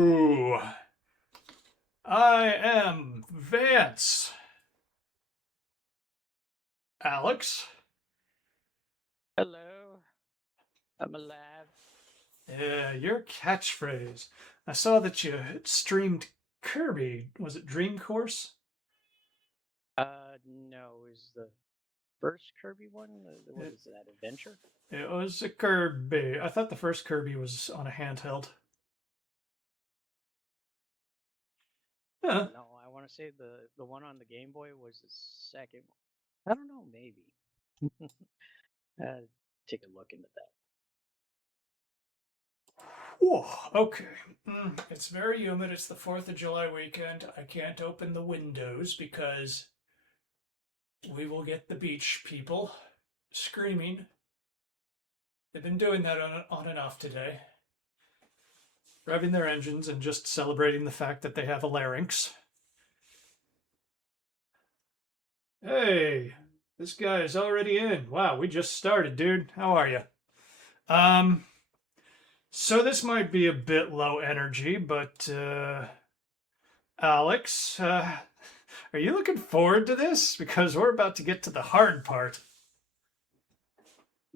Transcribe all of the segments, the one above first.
Ooh, I am Vance. Alex? Hello, I'm alive. Yeah, your catchphrase. I saw that you streamed Kirby. Was it Dream Course? No, is the first Kirby one? What It, is that, Adventure? it was a Kirby. I thought the first Kirby was on a handheld. Huh. No, I want to say the one on the Game Boy was the second one. I don't know, maybe. uh, Take a look into that. Whoa, okay. It's very humid. It's the 4th of July weekend. I can't open the windows because we will get the beach people screaming. They've been doing that on and off today, revving their engines and just celebrating the fact that they have a larynx. Hey, this guy is already in. Wow, we just started, dude. How are you? Um, so this might be a bit low energy, but Alex, are you looking forward to this? Because we're about to get to the hard part.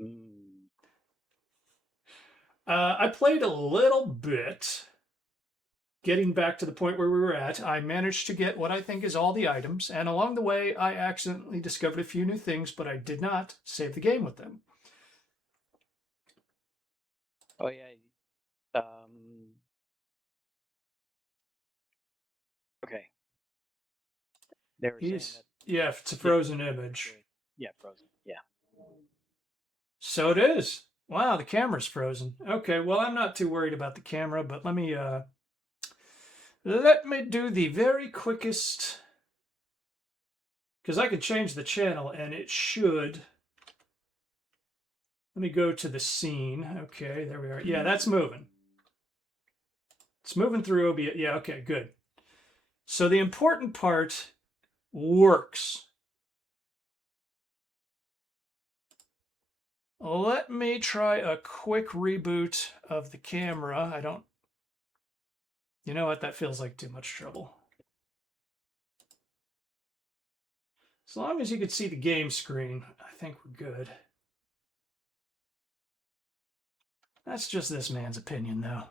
Mm. I played a little bit. Getting back to the point where we were at, I managed to get what I think is all the items, and along the way, I accidentally discovered a few new things, but I did not save the game with them. Oh yeah. Okay. They were saying He's, that. yeah, it's a Yeah. frozen image. Yeah, Frozen. Yeah. So it is. Wow, the camera's frozen. Okay, well, I'm not too worried about the camera, but let me do the very quickest, because I could change the channel and it should. Let me go to the scene. Okay, there we are. Yeah, that's moving. It's moving through OBS. Yeah, okay, good. So the important part works. Let me try a quick reboot of the camera. You know what? That feels like too much trouble. As long as you can see the game screen, I think we're good. That's just this man's opinion, though.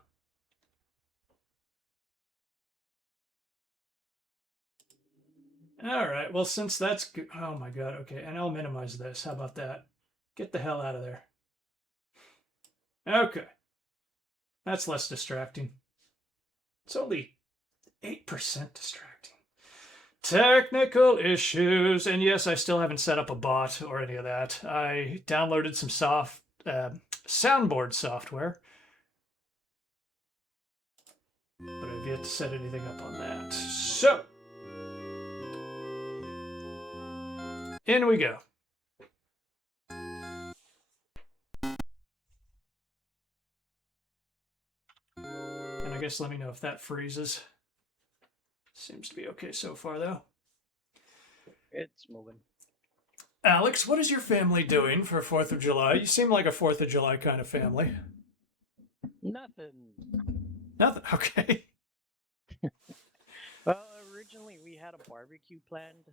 All right, well, since that's good. Oh my god, okay, and I'll minimize this. How about that? Get the hell out of there. Okay, that's less distracting. It's only 8% distracting. Technical issues, and yes, I still haven't set up a bot or any of that. I downloaded some soundboard software, but I've yet to set anything up on that. So, in we go. And I guess let me know if that freezes. Seems to be okay so far, though. It's moving. Alex, what is your family doing for 4th of July? You seem like a 4th of July kind of family. Nothing. Nothing. Okay. Well, originally we had a barbecue planned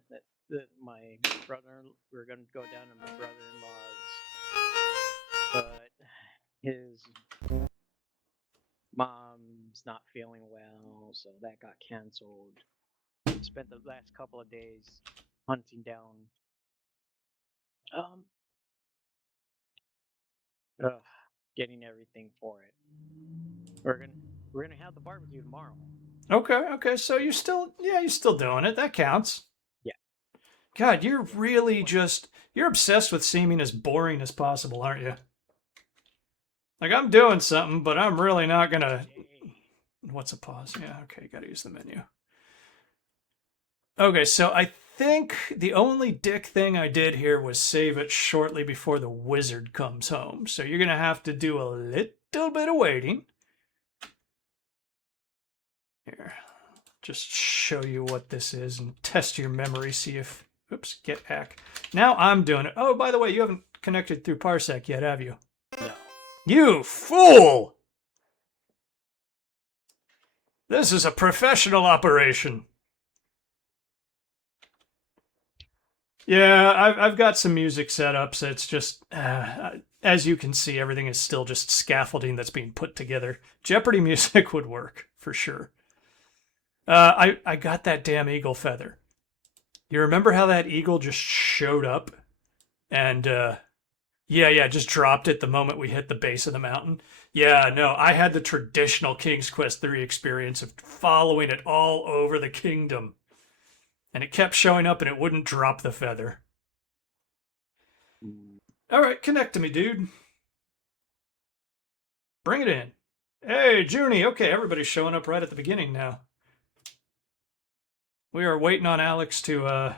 that my brother we were gonna go down to my brother-in-law's, but his mom's not feeling well, so that got canceled. Spent the last couple of days hunting down um ugh, getting everything for it. We're gonna have the barbecue tomorrow. Okay. So you're still doing it. That counts. Yeah, God, you're yeah. really Well, you're obsessed with seeming as boring as possible, aren't you? Like, I'm doing something, but I'm really not gonna. yay. What's a pause? Yeah, okay, gotta use the menu. Okay, so I think the only dick thing I did here was save it shortly before the wizard comes home. So you're gonna have to do a little bit of waiting. Here, just show you what this is and test your memory, see if. Oops, get hack. Now I'm doing it. Oh, by the way, you haven't connected through Parsec yet, have you? No. You fool! This is a professional operation. Yeah, I've got some music set up, so it's just, as you can see, everything is still just scaffolding that's being put together. Jeopardy music would work, for sure. I got that damn eagle feather. You remember how that eagle just showed up? And, yeah, just dropped it the moment we hit the base of the mountain. Yeah, no, I had the traditional King's Quest 3 experience of following it all over the kingdom. And it kept showing up and it wouldn't drop the feather. All right, connect to me, dude. Bring it in. Hey, Junie. Okay, everybody's showing up right at the beginning now. We are waiting on Alex to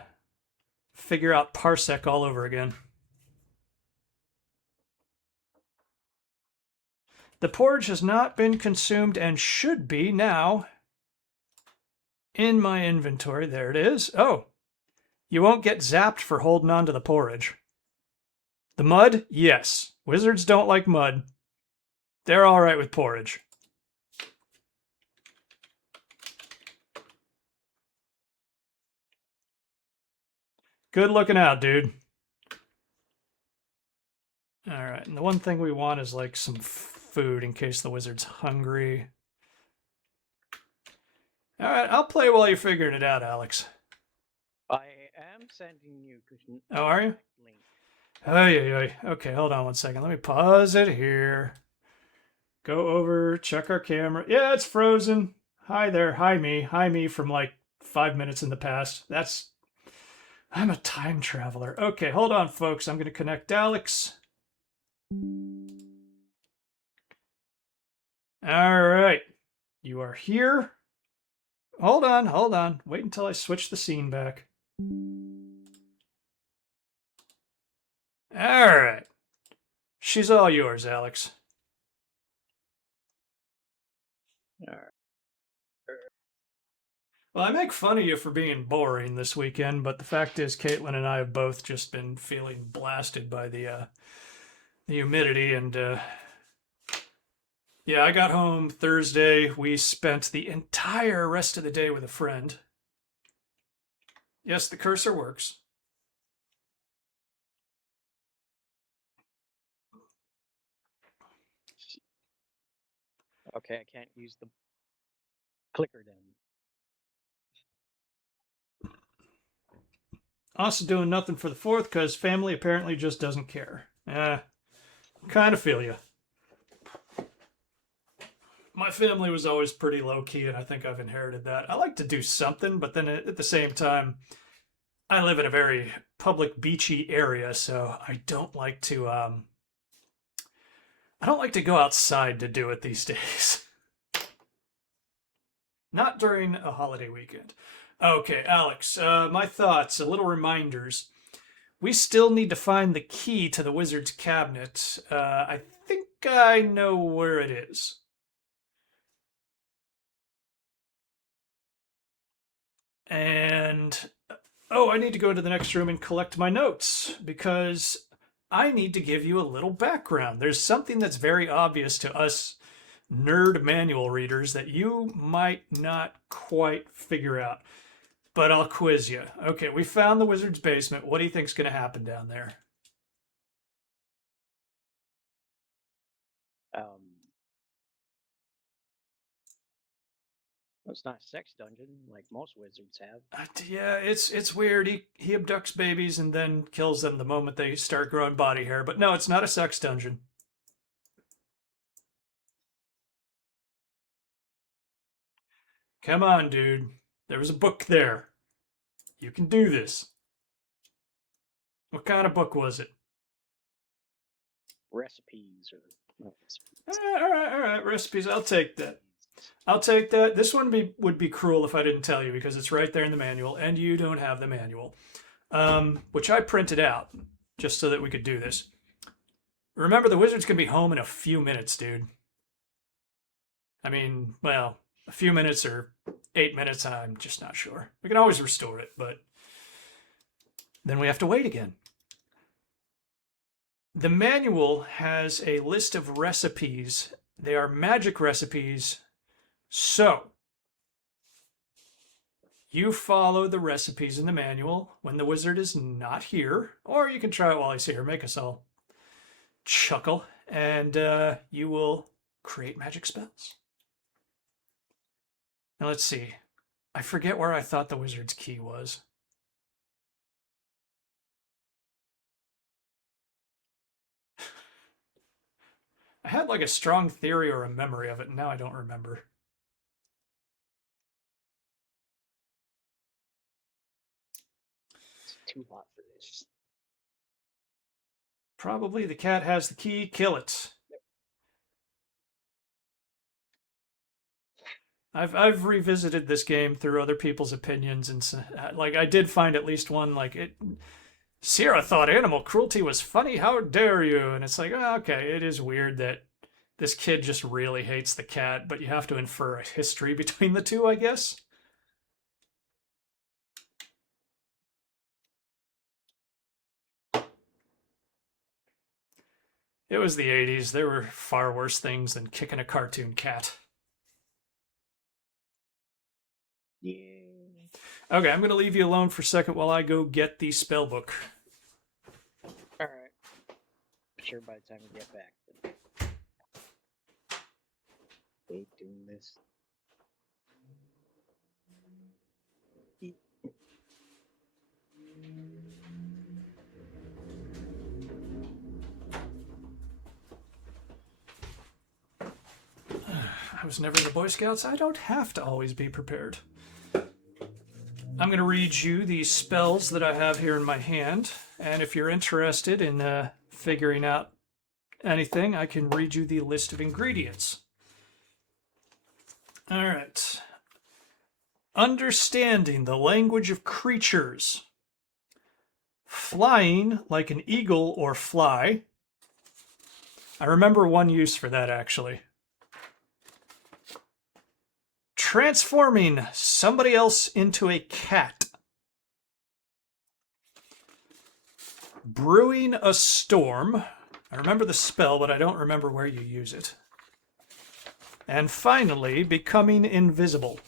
figure out Parsec all over again. The porridge has not been consumed and should be now in my inventory. There it is. Oh, you won't get zapped for holding on to the porridge. The mud? Yes. Wizards don't like mud. They're all right with porridge. Good looking out, dude. All right, and the one thing we want is like some food in case the wizard's hungry. All right, I'll play while you're figuring it out, Alex. I am sending you. Oh, are you? Link. Oh, yeah. Okay, hold on one second. Let me pause it here. Go over, check our camera. Yeah, it's frozen. Hi there. Hi, me. Hi, me from like 5 minutes in the past. I'm a time traveler. Okay, hold on, folks. I'm going to connect Alex. All right. You are here. Hold on. Wait until I switch the scene back. All right. She's all yours, Alex. All right. Well, I make fun of you for being boring this weekend, but the fact is, Caitlin and I have both just been feeling blasted by the humidity, and yeah, I got home Thursday. We spent the entire rest of the day with a friend. Yes, the cursor works. Okay, I can't use the clicker then. Also doing nothing for the 4th because family apparently just doesn't care. Kind of feel you. My family was always pretty low key, and I think I've inherited that. I like to do something, but then at the same time, I live in a very public, beachy area, so I don't like to go outside to do it these days. Not during a holiday weekend. Okay, Alex, my thoughts, a little reminders. We still need to find the key to the wizard's cabinet. I think I know where it is. And, oh, I need to go into the next room and collect my notes because I need to give you a little background. There's something that's very obvious to us nerd manual readers that you might not quite figure out, but I'll quiz you. Okay, we found the wizard's basement. What do you think's going to happen down there? It's not a sex dungeon like most wizards have. Yeah, it's weird. He abducts babies and then kills them the moment they start growing body hair. But no, it's not a sex dungeon. Come on, dude. There was a book there. You can do this. What kind of book was it? Recipes or recipes. All right. Recipes. I'll take that. I'll take that. This one would be cruel if I didn't tell you because it's right there in the manual, and you don't have the manual, which I printed out just so that we could do this. Remember, the wizard's gonna be home in a few minutes, dude. I mean, well, a few minutes or 8 minutes, I'm just not sure. We can always restore it, but then we have to wait again. The manual has a list of recipes. They are magic recipes. So, You follow the recipes in the manual when the wizard is not here, or you can try it while he's here. Make us all chuckle, and you will create magic spells. Now let's see. I forget where I thought the wizard's key was. I had like a strong theory or a memory of it, and now I don't remember. It's too hot for this. Probably the cat has the key. Kill it. I've revisited this game through other people's opinions, and like I did find at least one like it. Sierra thought animal cruelty was funny. How dare you? And it's like, oh, okay, it is weird that this kid just really hates the cat, but you have to infer a history between the two, I guess. It was the 80s. There were far worse things than kicking a cartoon cat. Yeah. Okay, I'm going to leave you alone for a second while I go get the spell book. Alright. Sure by the time we get back. Hate doing this. I was never in the Boy Scouts. I don't have to always be prepared. I'm going to read you the spells that I have here in my hand, and if you're interested in figuring out anything, I can read you the list of ingredients. All right. Understanding the language of creatures. Flying like an eagle or fly. I remember one use for that, actually. Transforming somebody else into a cat. Brewing a storm. I remember the spell, but I don't remember where you use it. And finally, becoming invisible.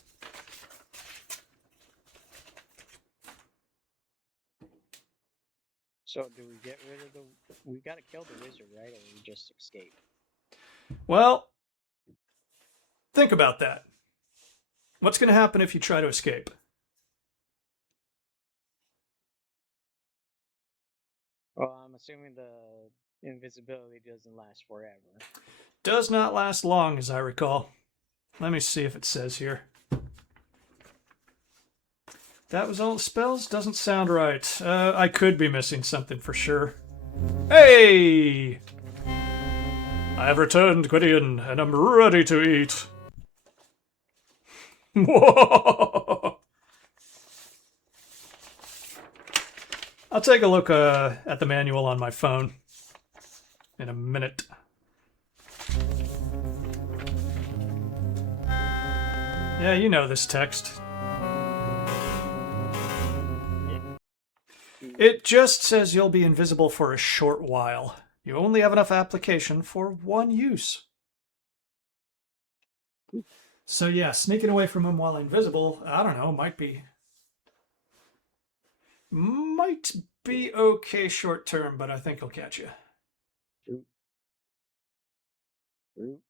So do we get rid of the... We gotta kill the wizard, right? Or we just escape? Well, think about that. What's going to happen if you try to escape? Well, I'm assuming the invisibility doesn't last forever. Does not last long, as I recall. Let me see if it says here. That was all the spells? Doesn't sound right. I could be missing something for sure. Hey! I have returned, Gwydion, and I'm ready to eat. I'll take a look at the manual on my phone in a minute. Yeah, you know this text. It just says you'll be invisible for a short while. You only have enough application for one use. So yeah, sneaking away from him while invisible, I don't know, might be okay short term, but I think he'll catch you. Root.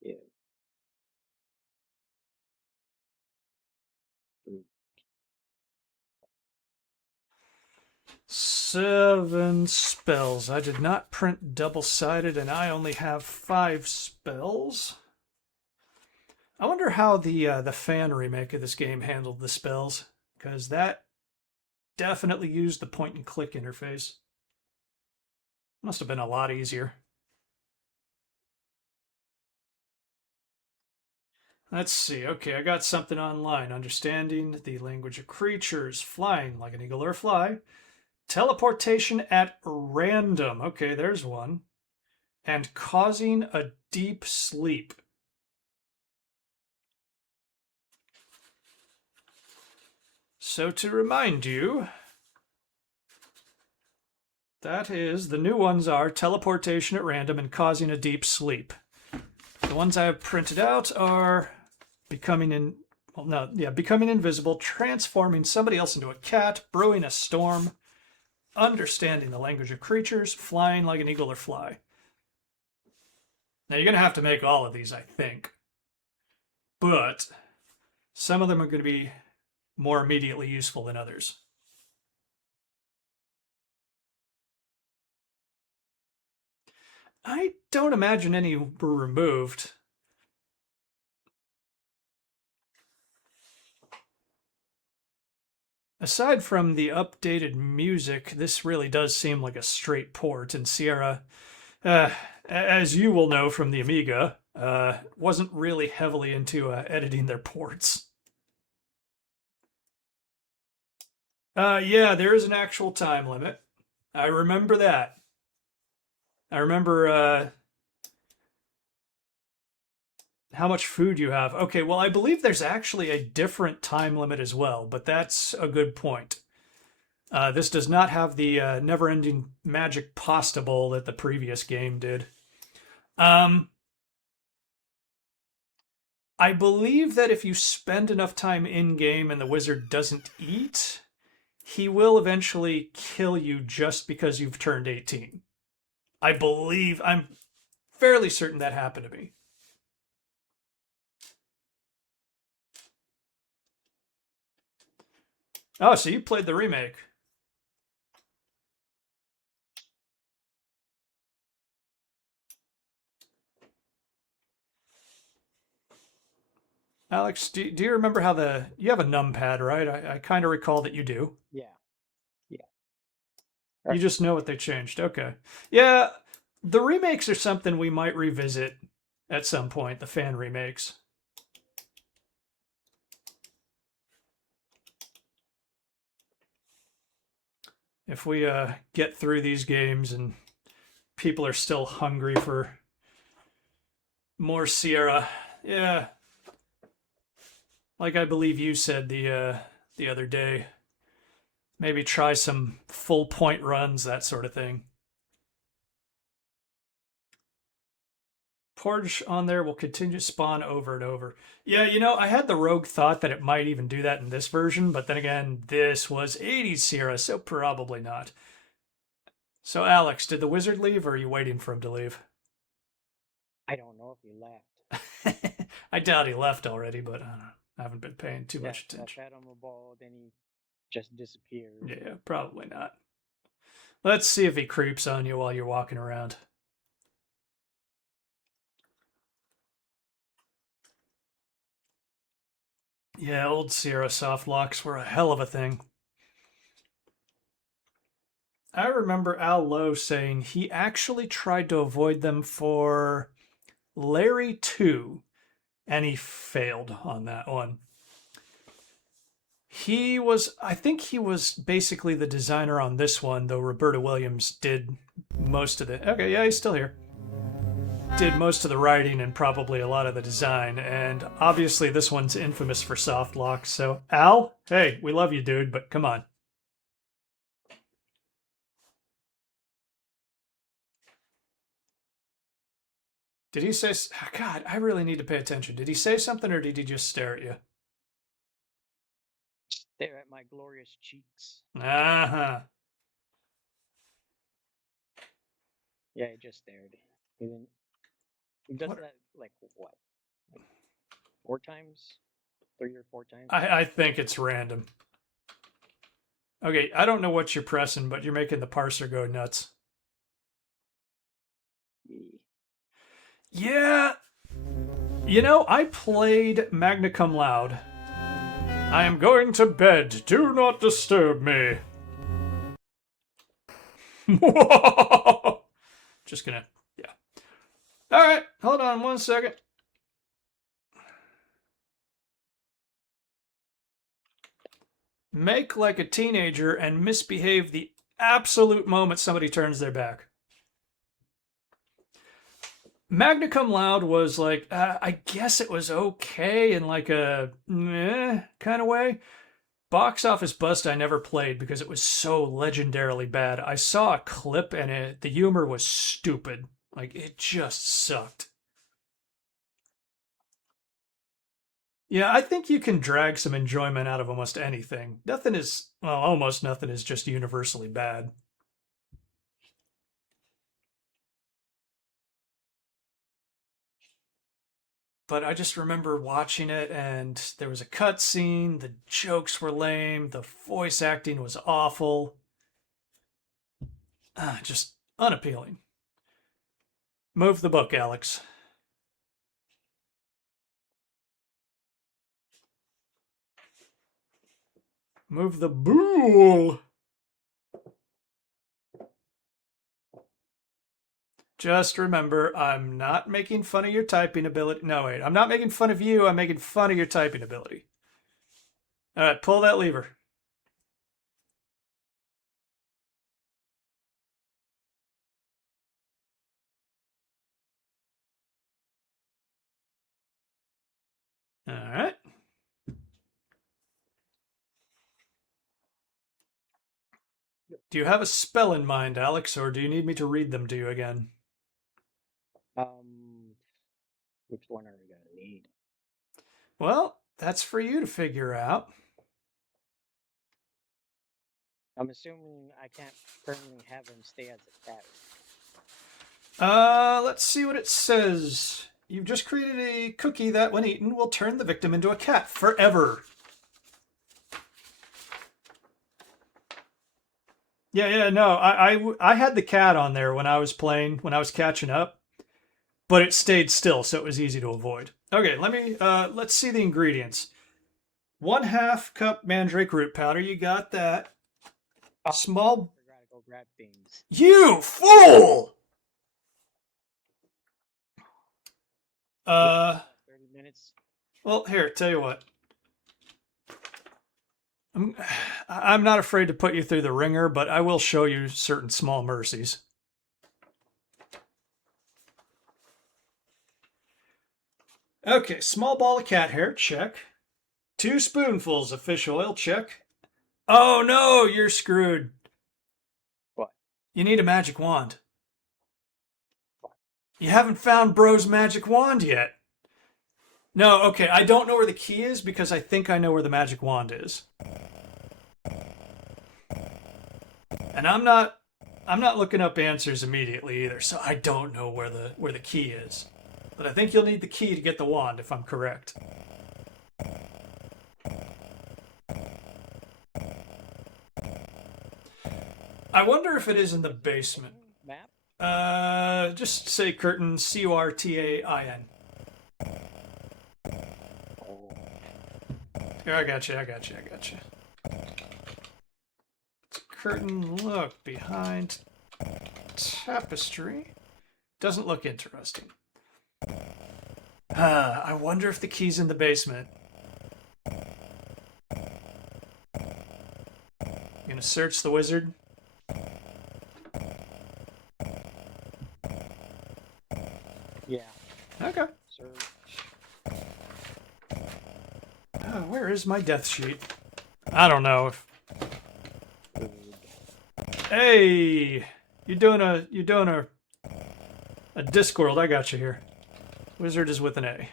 Yeah. Root. 7 spells. I did not print double-sided, and I only have 5 spells. I wonder how the fan remake of this game handled the spells, because that definitely used the point-and-click interface. Must have been a lot easier. Let's see. Okay, I got something online. Understanding the language of creatures, flying like an eagle or a fly, teleportation at random. Okay, there's one. And causing a deep sleep. So to remind you, That is, the new ones are teleportation at random and causing a deep sleep. The ones I have printed out are becoming invisible, transforming somebody else into a cat, brewing a storm, understanding the language of creatures, flying like an eagle or fly. Now you're going to have to make all of these, I think. But some of them are going to be more immediately useful than others. I don't imagine any were removed. Aside from the updated music, this really does seem like a straight port, and Sierra, as you will know from the Amiga, wasn't really heavily into editing their ports. Yeah, there is an actual time limit. I remember that. I remember how much food you have. Okay, well, I believe there's actually a different time limit as well, but that's a good point. This does not have the never-ending magic pasta bowl that the previous game did. I believe that if you spend enough time in-game and the wizard doesn't eat, he will eventually kill you just because you've turned 18. I'm fairly certain that happened to me. Oh, so you played the remake. Alex, do you remember how you have a numpad, right? I kind of recall that you do. Yeah. You just know what they changed. Okay. Yeah, the remakes are something we might revisit at some point, the fan remakes. If we get through these games and people are still hungry for more Sierra, yeah. Like I believe you said the other day, maybe try some full point runs, that sort of thing. Portage on there will continue to spawn over and over. Yeah, I had the rogue thought that it might even do that in this version, but then again, this was 80s Sierra, so probably not. So, Alex, did the wizard leave, or are you waiting for him to leave? I don't know if he left. I doubt he left already, but I don't know. I haven't been paying too much attention. I fed him a ball, then he just disappeared. Yeah, probably not. Let's see if he creeps on you while you're walking around. Yeah, old Sierra soft locks were a hell of a thing. I remember Al Lowe saying he actually tried to avoid them for Larry 2, and he failed on that one. I think he was basically the designer on this one, though Roberta Williams did most of the, okay, yeah, he's still here. Did most of the writing and probably a lot of the design, and obviously this one's infamous for soft locks, so Al, hey, we love you, dude, but come on. Did he say, God, I really need to pay attention. Did he say something or did he just stare at you? Stare at my glorious cheeks. Uh-huh. Yeah, he just stared. He didn't. He does that like what? Like 4 times? 3 or 4 times? I think it's random. Okay, I don't know what you're pressing, but you're making the parser go nuts. Yeah. I played Magna Cum Laude. I am going to bed. Do not disturb me. Just gonna, yeah. All right, hold on 1 second. Make like a teenager and misbehave the absolute moment somebody turns their back. Magna Cum Laude was like, I guess it was okay in like a kind of way, Box Office Bust I never played because it was so legendarily bad. I saw a clip and the humor was stupid. Like, it just sucked. Yeah, I think you can drag some enjoyment out of almost anything. Nothing is, well, almost nothing is just universally bad. But I just remember watching it and there was a cutscene, the jokes were lame, the voice acting was awful. Just unappealing. Move the book, Alex. Move the bool. Just remember, I'm not making fun of your typing ability. No, wait. I'm not making fun of you. I'm making fun of your typing ability. All right, pull that lever. All right. Do you have a spell in mind, Alex, or do you need me to read them to you again? Which one are we gonna need? Well, that's for you to figure out. I'm assuming I can't permanently have him stay as a cat. Let's see what it says. You've just created a cookie that, when eaten, will turn the victim into a cat forever. Yeah, no, I had the cat on there when I was playing, when I was catching up, but it stayed still, so it was easy to avoid. Okay, let's see the ingredients. 1/2 cup mandrake root powder, you got that. Oh, Small. I forgot to go grab things. You fool! 30 minutes. Well, here, tell you what. I'm not afraid to put you through the ringer, but I will show you certain small mercies. Okay, small ball of cat hair, check. 2 spoonfuls of fish oil, check. Oh no, you're screwed. What? You need a magic wand. You haven't found Bro's magic wand yet. No, okay, I don't know where the key is because I think I know where the magic wand is. And I'm not looking up answers immediately either, so I don't know where the key is. But I think you'll need the key to get the wand if I'm correct. I wonder if it is in the basement. Map? Just say curtain, Curtain. Here, I got you. Curtain, look behind tapestry. Doesn't look interesting. I wonder if the key's in the basement. You gonna search the wizard? Yeah. Okay. Search. Where is my death sheet? I don't know if. Hey, you doing a Discworld? I got you here. Wizard is with an A.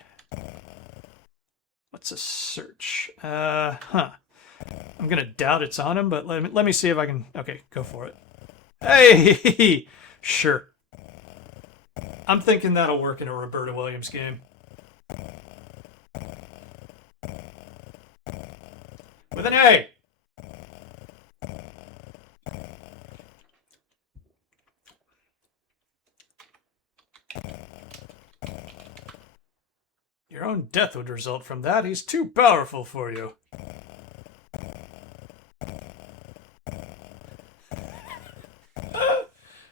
What's a search? I'm gonna doubt it's on him, but let me see if I can. Okay, go for it. Hey, sure. I'm thinking that'll work in a Roberta Williams game. With an A. Your own death would result from that. He's too powerful for you.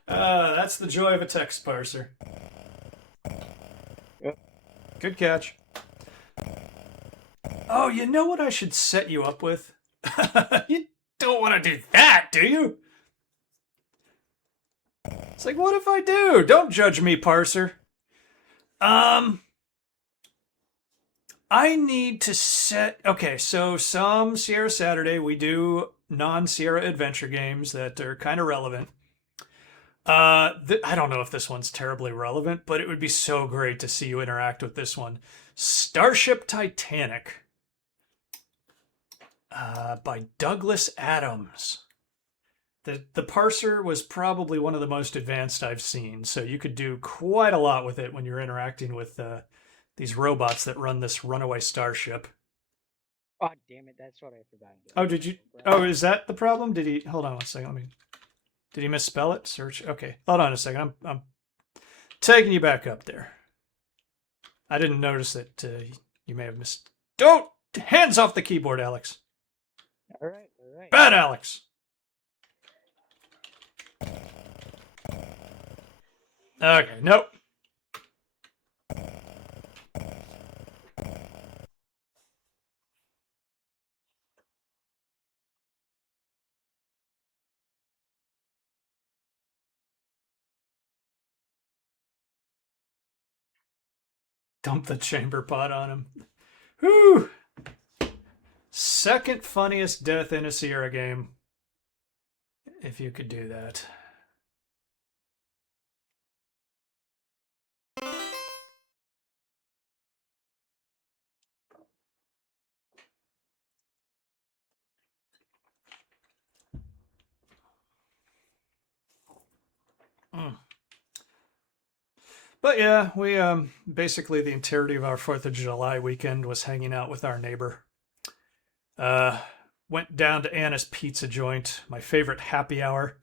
That's the joy of a text parser. Yep. Good catch. Oh, you know what I should set you up with? You don't want to do that, do you? It's like, what if I do? Don't judge me, parser. I need to set. Okay, so some Sierra Saturday we do non-Sierra adventure games that are kind of relevant. I don't know if this one's terribly relevant, but it would be so great to see you interact with this one. Starship Titanic, by Douglas Adams. The parser was probably one of the most advanced I've seen, so you could do quite a lot with it when you're interacting with these robots that run this runaway starship. Oh, damn it! That's what I forgot. Oh, did you? Oh, is that the problem? Did he? Hold on one second. Let me. Did he misspell it? Search. Okay, hold on a second. I'm taking you back up there. I didn't notice that you may have missed. Don't hands off the keyboard, Alex. All right, all right. Bad Alex. Okay, nope. Dump the chamber pot on him. Whew. Second funniest death in a Sierra game. If you could do that. Mm. But yeah, we basically the entirety of our 4th of July weekend was hanging out with our neighbor. Went down to Anna's Pizza Joint, my favorite happy hour,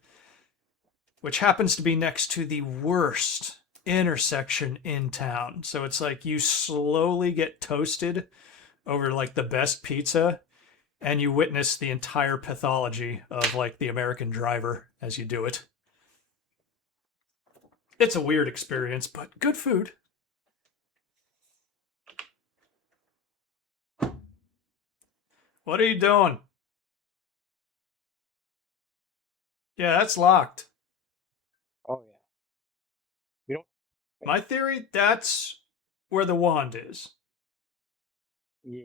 which happens to be next to the worst intersection in town. So it's like you slowly get toasted over like the best pizza, and you witness the entire pathology of like the American driver as you do it. It's a weird experience, but good food. What are you doing? Yeah, that's locked. Oh yeah. We don't. My theory, that's where the wand is. Yeah.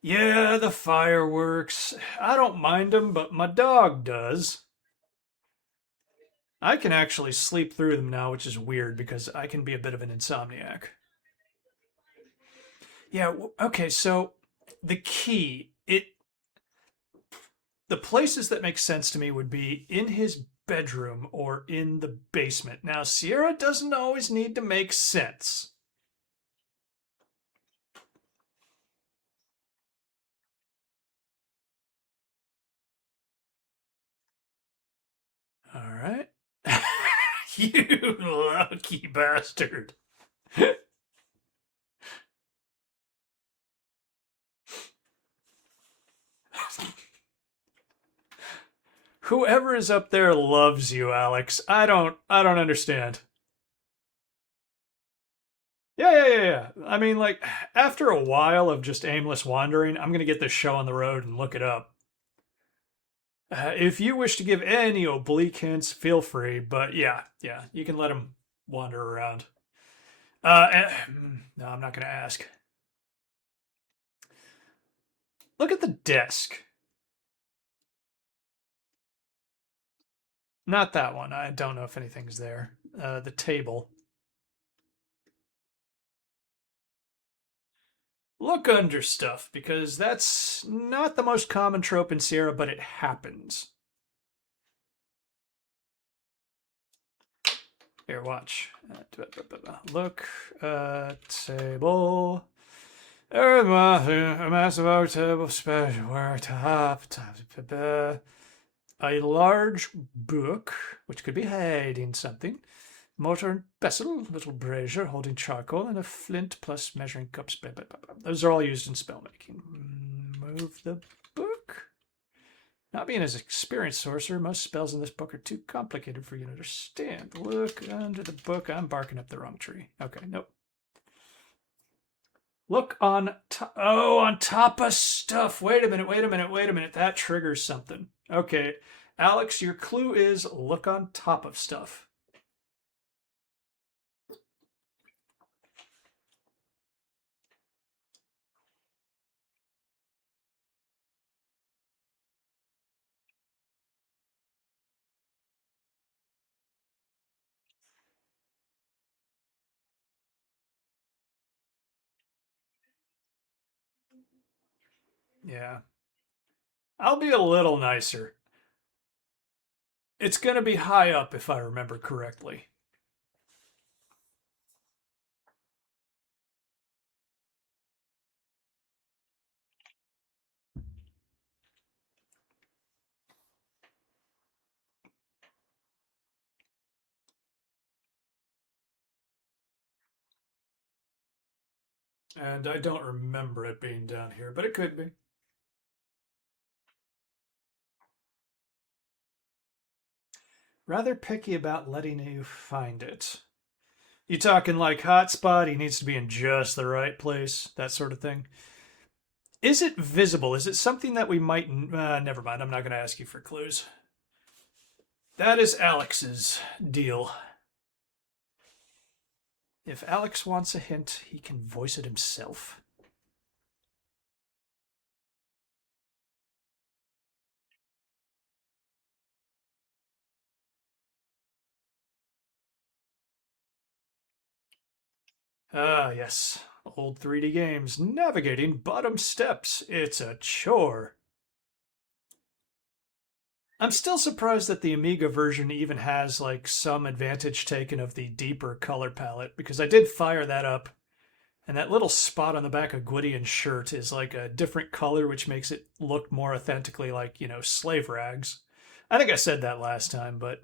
Yeah, the fireworks. I don't mind them, but my dog does. I can actually sleep through them now, which is weird because I can be a bit of an insomniac. Yeah, okay, so the key, the places that make sense to me would be in his bedroom or in the basement. Now, Sierra doesn't always need to make sense. All right. You lucky bastard. Whoever is up there loves you, Alex. I don't understand. Yeah. I mean, like, after a while of just aimless wandering, I'm going to get this show on the road and look it up. If you wish to give any oblique hints, feel free. But yeah, you can let him wander around. No, I'm not going to ask. Look at the desk. Not that one. I don't know if anything's there. The table. Look under stuff, because that's not the most common trope in Sierra, but it happens. Here, watch. Look, table. A massive table, special where top. A large book, which could be hiding something. Mortar and pestle, little brazier holding charcoal, and a flint plus measuring cups. Those are all used in spellmaking. Move the book. Not being as experienced sorcerer, most spells in this book are too complicated for you to understand. Look under the book. I'm barking up the wrong tree. Okay, nope. Look on top. Oh, on top of stuff. Wait a minute. That triggers something. Okay, Alex, your clue is look on top of stuff. Yeah. I'll be a little nicer. It's going to be high up if I remember correctly. And I don't remember it being down here, but it could be. Rather picky about letting you find it. You talking like hotspot? He needs to be in just the right place, that sort of thing. Is it visible? Is it something that we might? Never mind. I'm not going to ask you for clues. That is Alex's deal. If Alex wants a hint, he can voice it himself. Ah, yes. Old 3D games. Navigating bottom steps. It's a chore. I'm still surprised that the Amiga version even has like some advantage taken of the deeper color palette because I did fire that up, and that little spot on the back of Gwydion's shirt is like a different color, which makes it look more authentically like, slave rags. I think I said that last time, but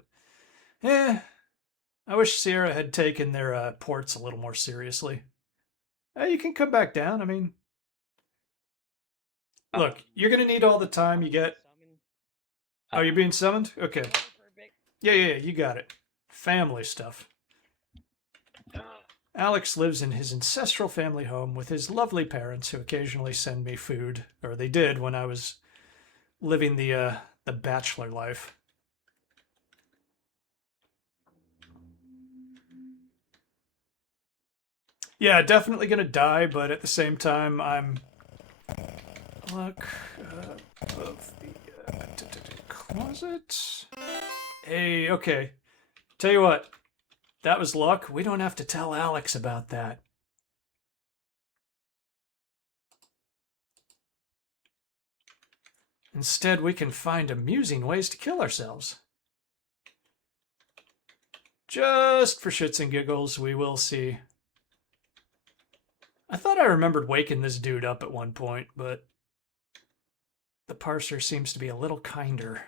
I wish Sierra had taken their ports a little more seriously. You can come back down. I mean, look, you're gonna need all the time you get. Oh, you're being summoned? Okay. Yeah, you got it. Family stuff. Alex lives in his ancestral family home with his lovely parents who occasionally send me food, or they did when I was living the bachelor life. Yeah, definitely gonna die, but at the same time, I'm look of the closet. Hey, okay. Tell you what, that was luck. We don't have to tell Alex about that. Instead, we can find amusing ways to kill ourselves. Just for shits and giggles, we will see. I thought I remembered waking this dude up at one point, but the parser seems to be a little kinder.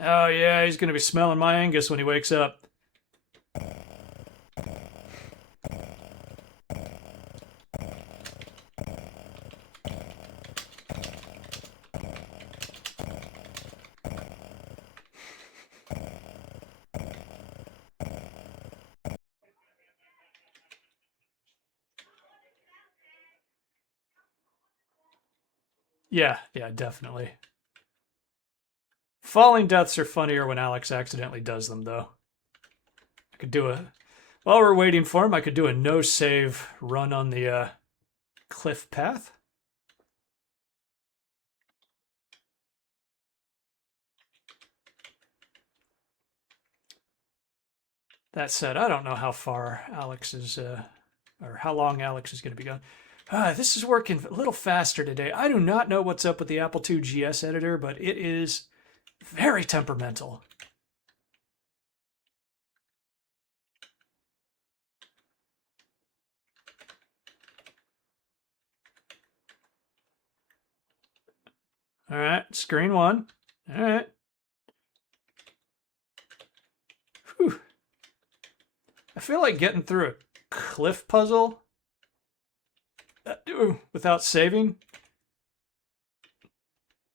Oh yeah, he's gonna be smelling my Angus when he wakes up. Yeah, definitely. Falling deaths are funnier when Alex accidentally does them, though. I could do a. While we're waiting for him, I could do a no save run on the cliff path. That said, I don't know how far Alex is, or how long Alex is going to be gone. This is working a little faster today. I do not know what's up with the Apple II GS editor, but it is very temperamental. All right, screen one. All right. Whew. I feel like getting through a cliff puzzle without saving.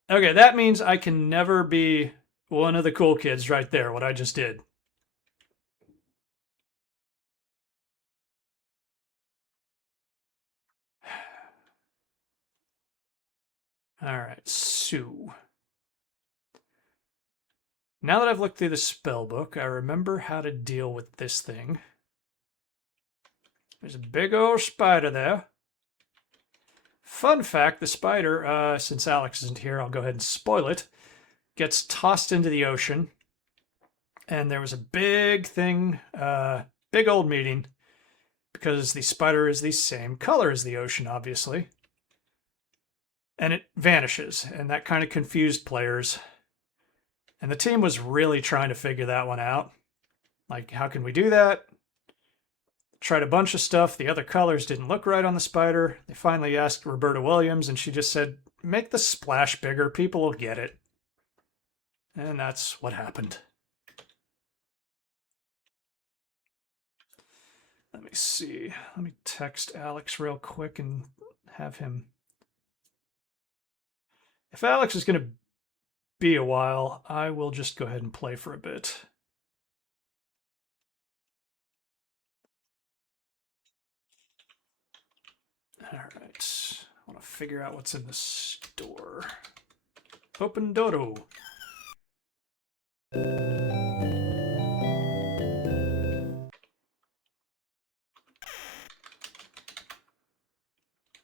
Okay, that means I can never be one of the cool kids right there, what I just did. All right, so now that I've looked through the spell book, I remember how to deal with this thing. There's a big old spider there. Fun fact, the spider, since Alex isn't here, I'll go ahead and spoil it, gets tossed into the ocean. And there was a big thing, big old meeting because the spider is the same color as the ocean, obviously. And it vanishes, and that kind of confused players. And the team was really trying to figure that one out. Like, how can we do that? Tried a bunch of stuff. The other colors didn't look right on the spider. They finally asked Roberta Williams, and she just said, make the splash bigger. People will get it. And that's what happened. Let me see. Let me text Alex real quick and have him. If Alex is going to be a while, I will just go ahead and play for a bit. All right. I want to figure out what's in the store. Open Dodo.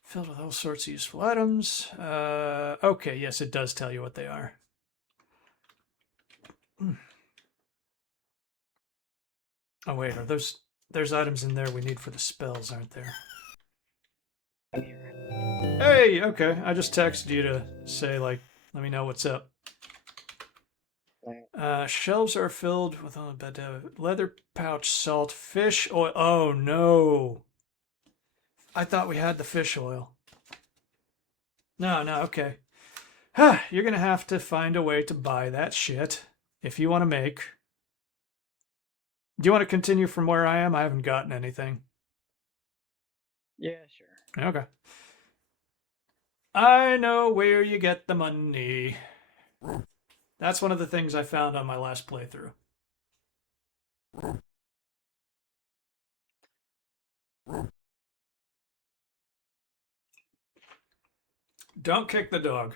Filled with all sorts of useful items. Okay, yes, it does tell you what they are. Oh wait, are there's items in there we need for the spells, aren't there? Hey, okay. I just texted you to say, like, let me know what's up. Shelves are filled with leather pouch, salt, fish oil. Oh no. I thought we had the fish oil. No, okay. You're going to have to find a way to buy that shit if you want to make. Do you want to continue from where I am? I haven't gotten anything. Yeah, sure. Okay. I know where you get the money. That's one of the things I found on my last playthrough. Don't kick the dog.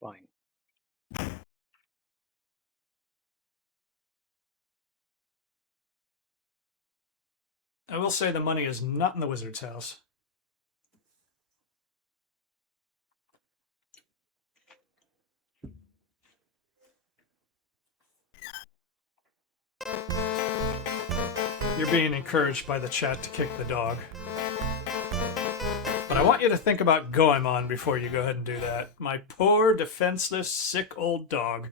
Fine. I will say the money is not in the wizard's house. You're being encouraged by the chat to kick the dog. But I want you to think about Goemon before you go ahead and do that. My poor, defenseless, sick old dog.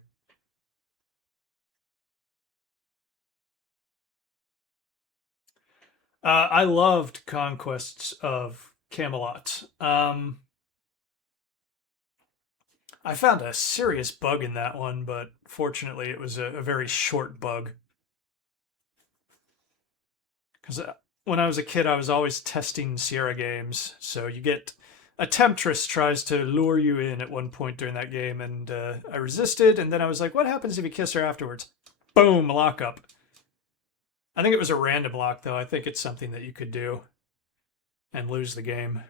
I loved Conquests of Camelot. I found a serious bug in that one, but fortunately it was a very short bug. Because when I was a kid, I was always testing Sierra games. So you get a temptress tries to lure you in at one point during that game, and I resisted. And then I was like, "What happens if you kiss her afterwards?" Boom, lockup. I think it was a random lock, though. I think it's something that you could do and lose the game.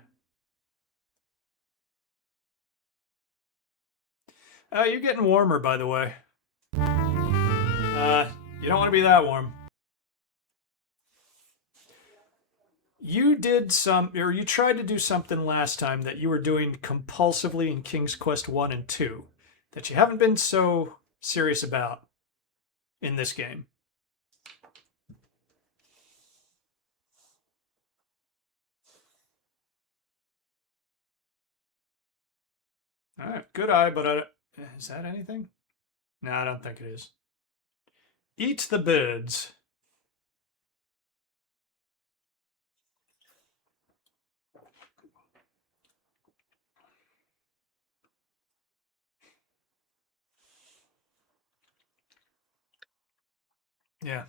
You're getting warmer, by the way. You don't want to be that warm. You did you tried to do something last time that you were doing compulsively in King's Quest 1 and 2 that you haven't been so serious about in this game. All right, good eye, but is that anything? No, I don't think it is. Eat the birds. Yeah.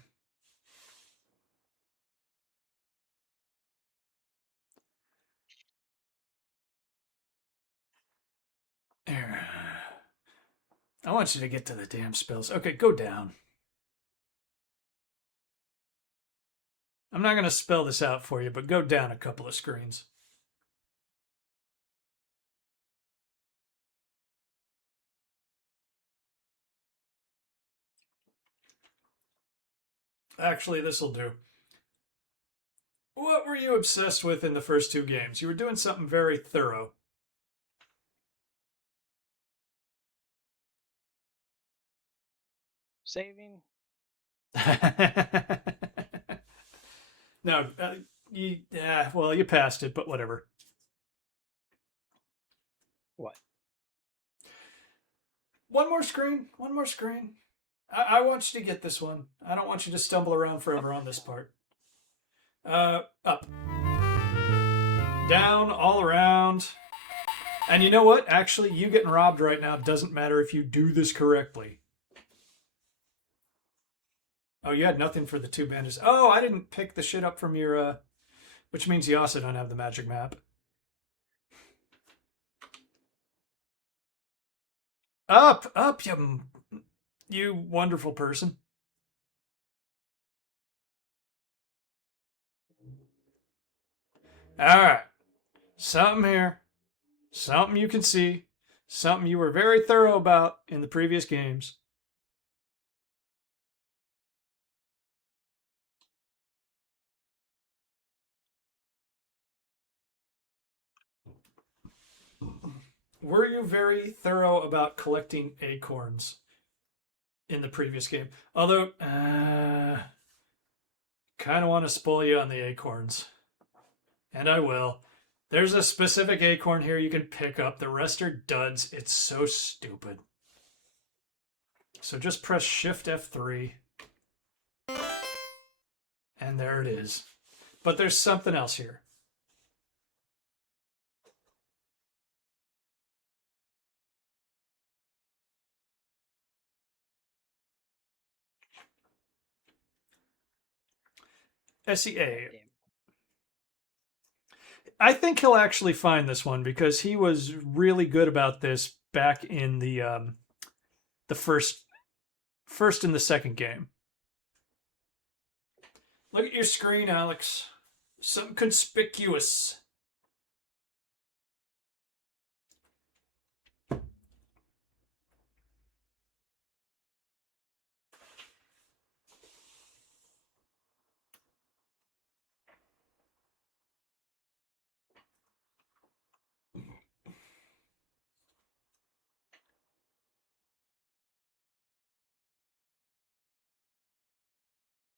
There. I want you to get to the damn spells. Okay, go down. I'm not going to spell this out for you, but go down a couple of screens. Actually, this will do. What were you obsessed with in the first two games? You were doing something very thorough. Saving. No, well, you passed it, but whatever. What? One more screen. One more screen. I want you to get this one. I don't want you to stumble around forever on this part. Up. Down, all around. And you know what? Actually, you getting robbed right now doesn't matter if you do this correctly. Oh, you had nothing for the two bandits. Oh, I didn't pick the shit up from your, which means you also don't have the magic map. Up, you wonderful person. All right. Something here. Something you can see. Something you were very thorough about in the previous games. Were you very thorough about collecting acorns in the previous game? Although, kind of want to spoil you on the acorns. And I will. There's a specific acorn here you can pick up. The rest are duds. It's so stupid. So just press Shift F3. And there it is. But there's something else here. SEA. I think he'll actually find this one because he was really good about this back in the first and the second game. Look at your screen, Alex. Something conspicuous.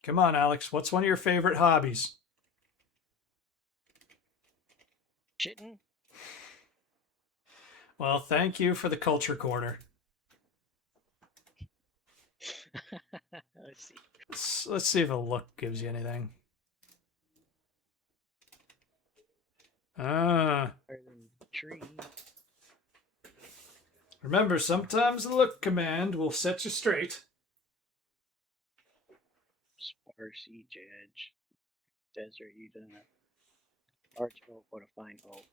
Come on, Alex. What's one of your favorite hobbies? Shitting? Well, thank you for the culture corner. Let's see. Let's see if a look gives you anything. Tree. Remember, sometimes the look command will set you straight. Sparsy Edge. Desert Eden. Large oak, what a fine oak.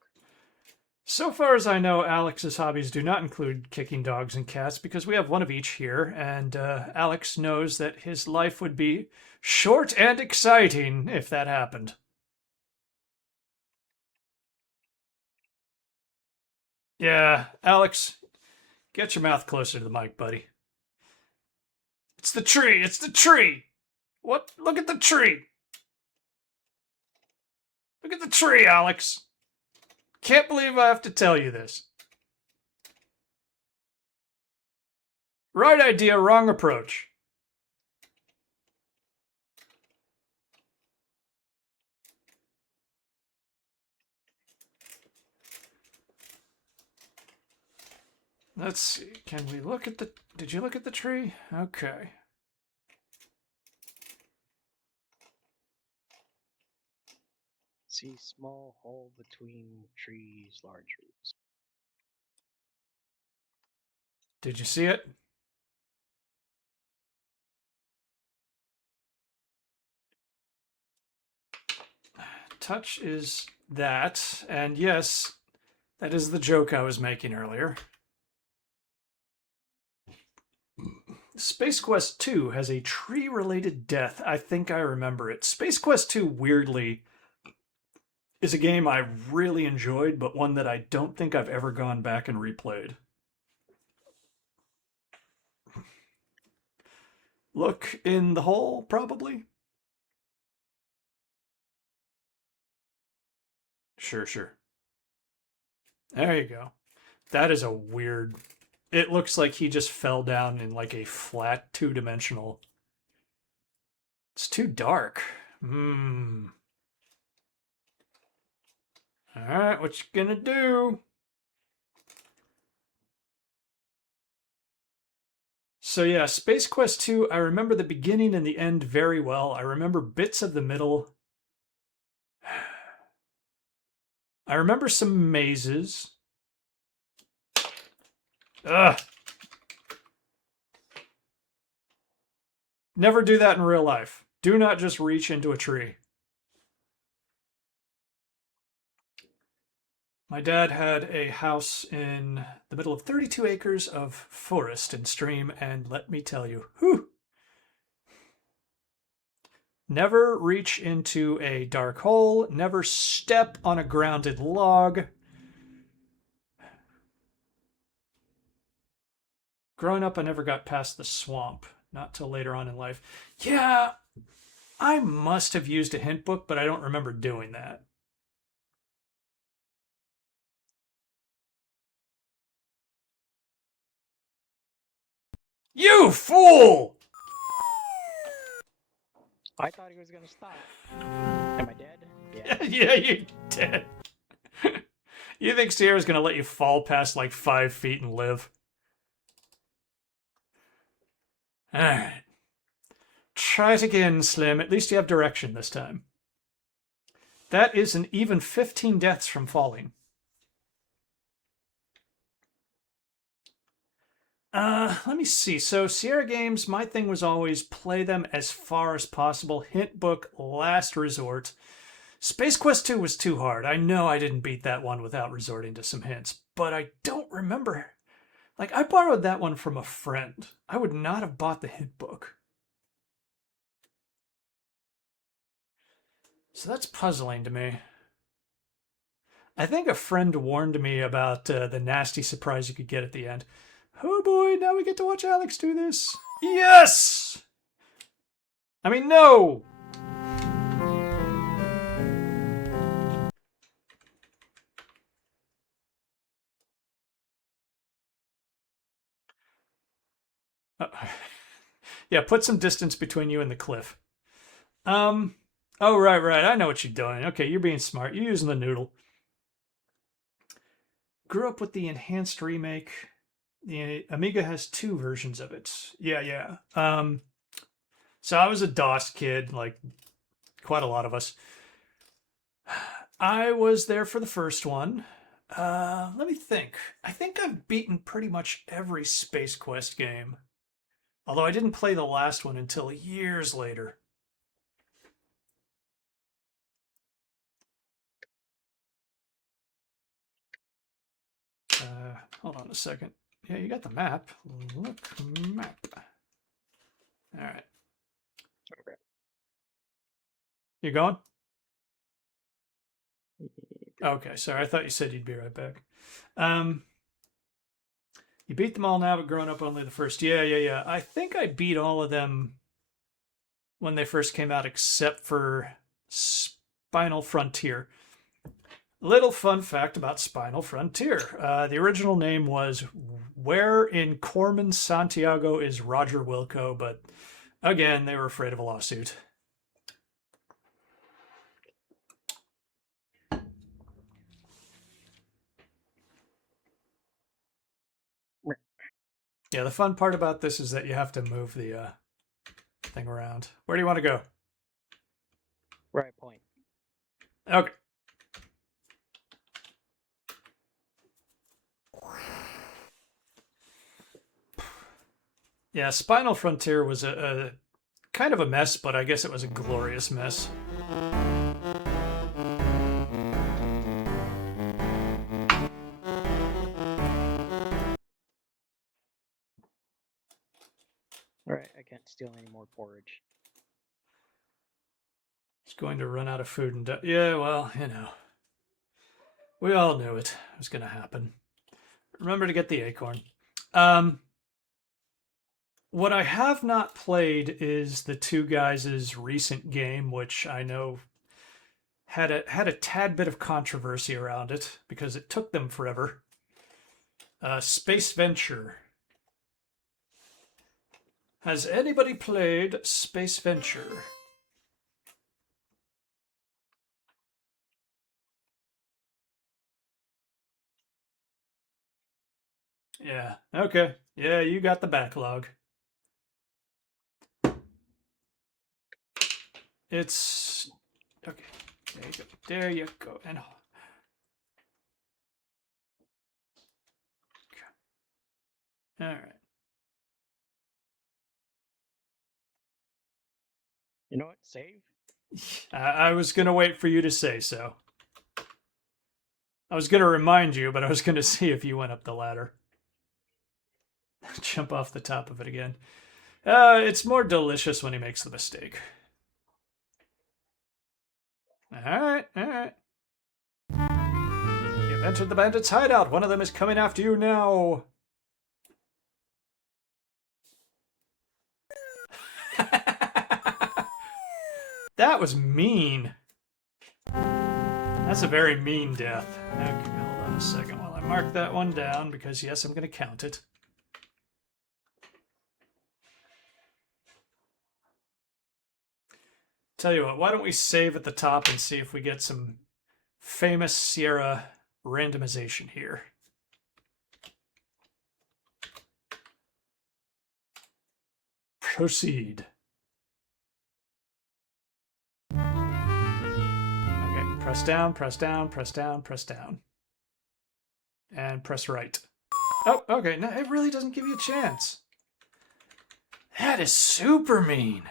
So far as I know, Alex's hobbies do not include kicking dogs and cats because we have one of each here, and Alex knows that his life would be short and exciting if that happened. Yeah, Alex, get your mouth closer to the mic, buddy. It's the tree! It's the tree! What? Look at the tree! Look at the tree, Alex! Can't believe I have to tell you this. Right idea, wrong approach. Let's see. Can we look at the... Did you look at the tree? Okay. See small hole between trees, large roots. Did you see it? Touch is that, and yes, that is the joke I was making earlier. Space Quest 2 has a tree-related death. I think I remember it. Space Quest 2, weirdly, is a game I really enjoyed, but one that I don't think I've ever gone back and replayed. Look in the hole, probably? Sure. There you go. That is a weird... It looks like he just fell down in like a flat two-dimensional... It's too dark. Alright, what you gonna do? So yeah, Space Quest 2, I remember the beginning and the end very well. I remember bits of the middle. I remember some mazes. Ugh. Never do that in real life. Do not just reach into a tree. My dad had a house in the middle of 32 acres of forest and stream, and let me tell you, whew. Never reach into a dark hole. Never step on a grounded log. Growing up, I never got past the swamp. Not till later on in life. Yeah, I must have used a hint book, but I don't remember doing that. You fool! I thought he was gonna stop. Am I dead? Yeah, yeah, you're dead. You think Sierra's gonna let you fall past like 5 feet and live? Alright. Try it again, Slim. At least you have direction this time. That is an even 15 deaths from falling. Let me see. So Sierra games, my thing was always play them as far as possible. Hint book, last resort. Space Quest 2 was too hard. I know I didn't beat that one without resorting to some hints, but I don't remember. Like, I borrowed that one from a friend. I would not have bought the hint book. So that's puzzling to me. I think a friend warned me about the nasty surprise you could get at the end. Oh boy, now we get to watch Alex do this. Yes! I mean, no! Yeah, put some distance between you and the cliff. Oh, right. I know what you're doing. Okay, you're being smart. You're using the noodle. Grew up with the enhanced remake. The Amiga has 2 versions of it. Yeah. So I was a DOS kid, like quite a lot of us. I was there for the first one. Let me think. I think I've beaten pretty much every Space Quest game. Although I didn't play the last one until years later. Hold on a second. Yeah, you got the map. Look, map. All right. Okay. You going? Okay, sorry. I thought you said you'd be right back. You beat them all now, but growing up only the first. Yeah. I think I beat all of them when they first came out, except for Spinal Frontier. Little fun fact about Spinal Frontier. The original name was Where in Corman, Santiago is Roger Wilco, but again, they were afraid of a lawsuit. Yeah, the fun part about this is that you have to move the thing around. Where do you want to go? Right point. Okay. Yeah, Spinal Frontier was a kind of a mess, but I guess it was a glorious mess. Alright, I can't steal any more porridge. It's going to run out of food and yeah, well, you know. We all knew it was going to happen. Remember to get the acorn. What I have not played is the two guys' recent game, which I know had a tad bit of controversy around it because it took them forever. Space Venture. Has anybody played Space Venture? Yeah. Okay. Yeah, you got the backlog. It's okay. There you go. There you go. And all right. You know what? Save. I was gonna wait for you to say so. I was gonna remind you, but I was gonna see if you went up the ladder. Jump off the top of it again. It's more delicious when he makes the mistake. Alright, alright. You've entered the bandits' hideout. One of them is coming after you now. That was mean. That's a very mean death. Okay, hold on a second while I mark that one down, because yes, I'm going to count it. Tell you what, why don't we save at the top and see if we get some famous Sierra randomization here. Proceed. Okay, press down, press down, press down, press down. And press right. Oh, okay, no, it really doesn't give you a chance. That is super mean.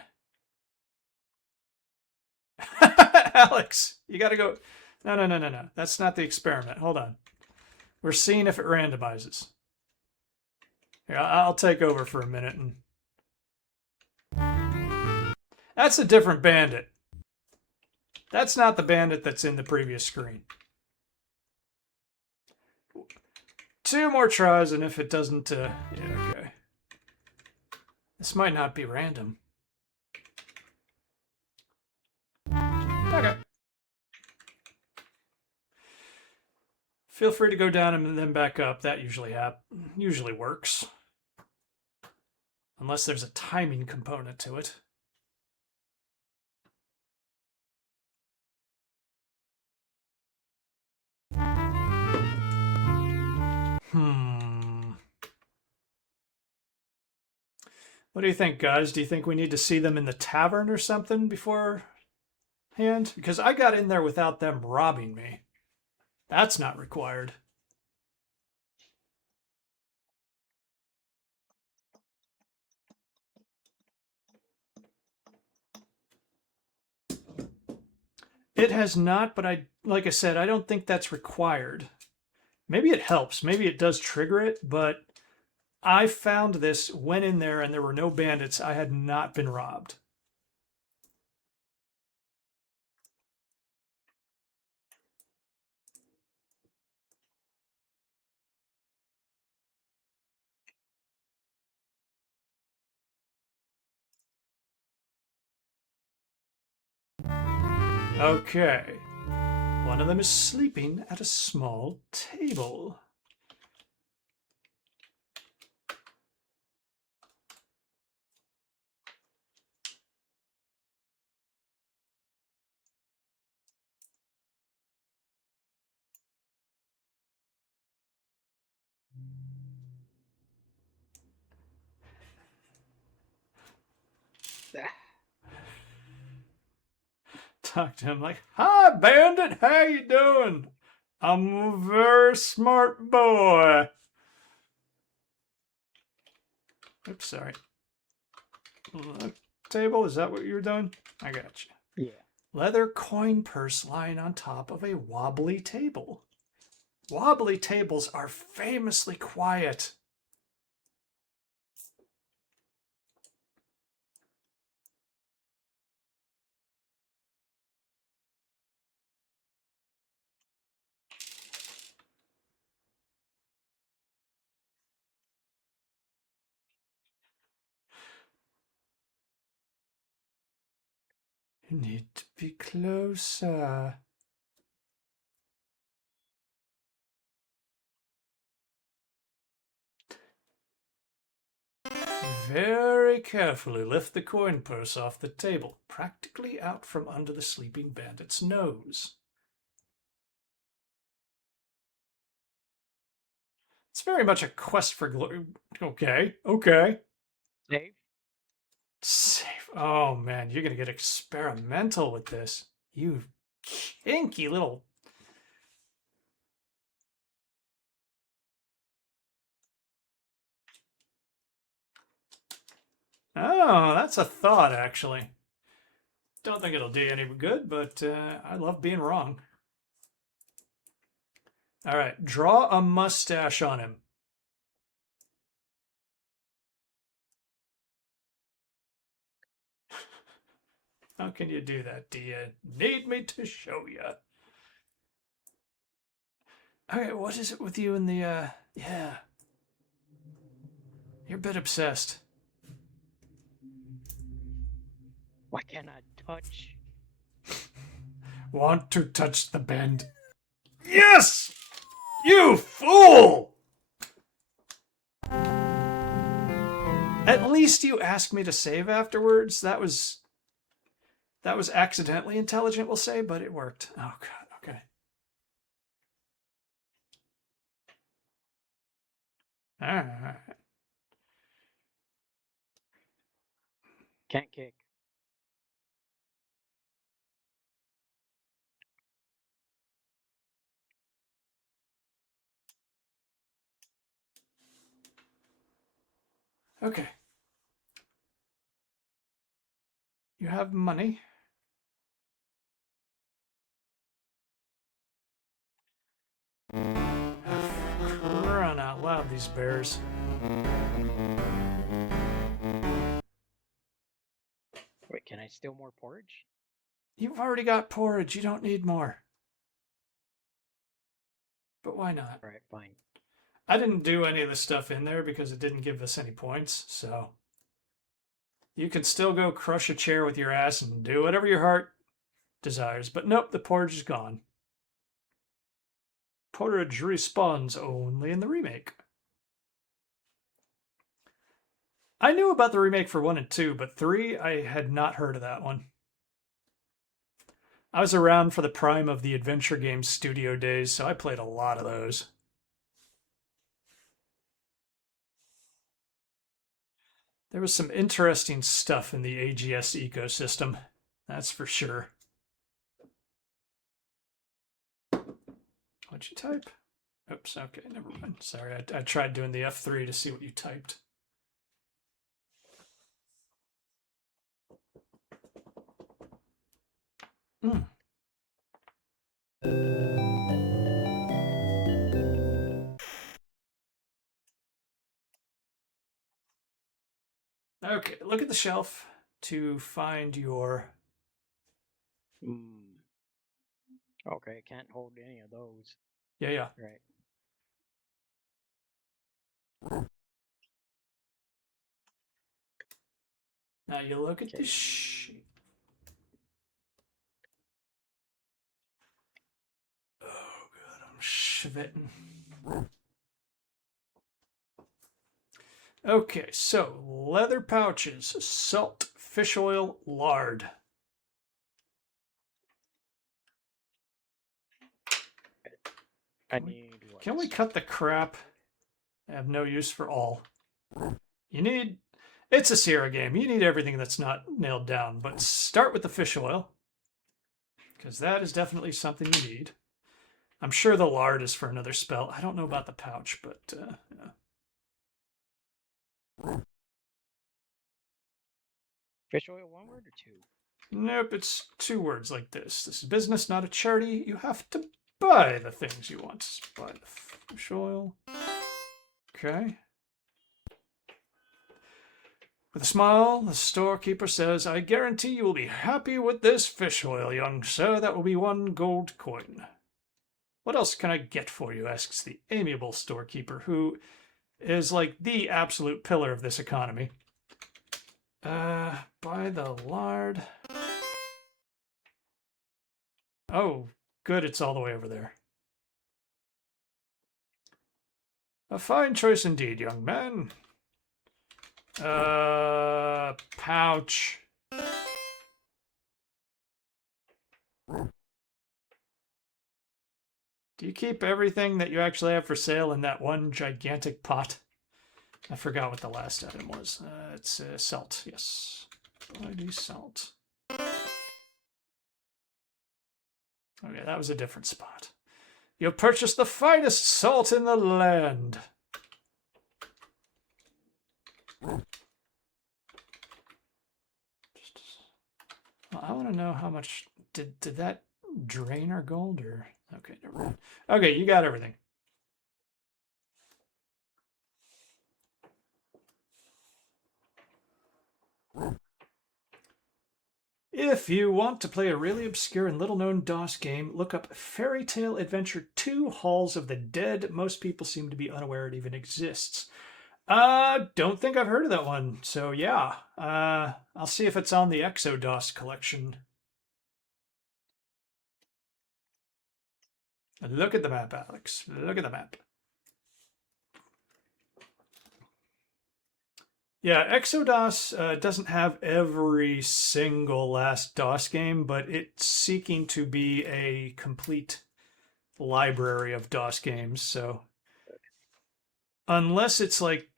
Alex, you gotta go. No. That's not the experiment. Hold on. We're seeing if it randomizes. Here, I'll take over for a minute. That's a different bandit. That's not the bandit that's in the previous screen. 2 more tries, and if it doesn't... yeah, okay. This might not be random. Okay. Feel free to go down and then back up. That usually works. Unless there's a timing component to it. What do you think, guys? Do you think we need to see them in the tavern or something beforehand? Because I got in there without them robbing me. That's not required. It has not, but like I said, I don't think that's required. Maybe it helps. Maybe it does trigger it, but I found this, went in there, and there were no bandits. I had not been robbed. Okay. One of them is sleeping at a small table. Talk to him like, "Hi, bandit, how you doing? I'm a very smart boy." Oops, sorry. Table, is that what you were doing? I got you. Yeah. Leather coin purse lying on top of a wobbly table. Wobbly tables are famously quiet. You need to be closer. Very carefully lift the coin purse off the table, practically out from under the sleeping bandit's nose. It's very much a quest for glory. Okay, okay. Save. Safe. Oh man, you're gonna get experimental with this. You kinky little. Oh, that's a thought, actually. Don't think it'll do you any good, but I love being wrong. All right, draw a mustache on him. How can you do that? Do you need me to show you? Okay, what is it with you and the, yeah. You're a bit obsessed. Why can't I touch? Want to touch the bend? Yes! You fool! At least you asked me to save afterwards. That was accidentally intelligent, we'll say, but it worked. Oh god, okay. Alright. Can't kick. Okay. You have money. Run out loud, these bears. Wait, can I steal more porridge? You've already got porridge. You don't need more. But why not? Alright, fine. I didn't do any of the stuff in there because it didn't give us any points, so you can still go crush a chair with your ass and do whatever your heart desires. But nope, the porridge is gone. Porridge respawns only in the remake. I knew about the remake for 1 and 2, but 3, I had not heard of that one. I was around for the prime of the adventure games studio days, so I played a lot of those. There was some interesting stuff in the AGS ecosystem, that's for sure. What'd you type? Oops, okay, never mind. Sorry, I tried doing the F3 to see what you typed. Mm. Okay, look at the shelf to find your... Okay, can't hold any of those. Yeah. Right. Now you look at Okay. the sheet. Oh, God, I'm schwitting. Okay, so leather pouches, salt, fish oil, lard. I need what? Can we cut the crap? I have no use for all. You need... It's a Sierra game. You need everything that's not nailed down, but start with the fish oil, because that is definitely something you need. I'm sure the lard is for another spell. I don't know about the pouch, but yeah. Fish oil, one word or two? Nope, it's 2 words like this. This is business, not a charity. You have to buy the things you want. Buy the fish oil. Okay. With a smile, the storekeeper says, I guarantee you will be happy with this fish oil, young sir. That will be 1 gold coin. What else can I get for you? Asks the amiable storekeeper, who is like the absolute pillar of this economy. Buy the lard. Oh, good, it's all the way over there. A fine choice indeed, young man. Pouch. Do you keep everything that you actually have for sale in that one gigantic pot? I forgot what the last item was. It's salt, yes. Bloody salt. Okay, that was a different spot. You'll purchase the finest salt in the land. Well, I want to know how much did that drain our gold or okay, never mind. Okay, you got everything. If you want to play a really obscure and little-known DOS game, look up Fairy Tale Adventure 2 Halls of the Dead. Most people seem to be unaware it even exists. Don't think I've heard of that one. So yeah, I'll see if it's on the ExoDOS collection. Look at the map, Alex. Look at the map. Yeah, ExoDOS doesn't have every single last DOS game, but it's seeking to be a complete library of DOS games. So unless it's like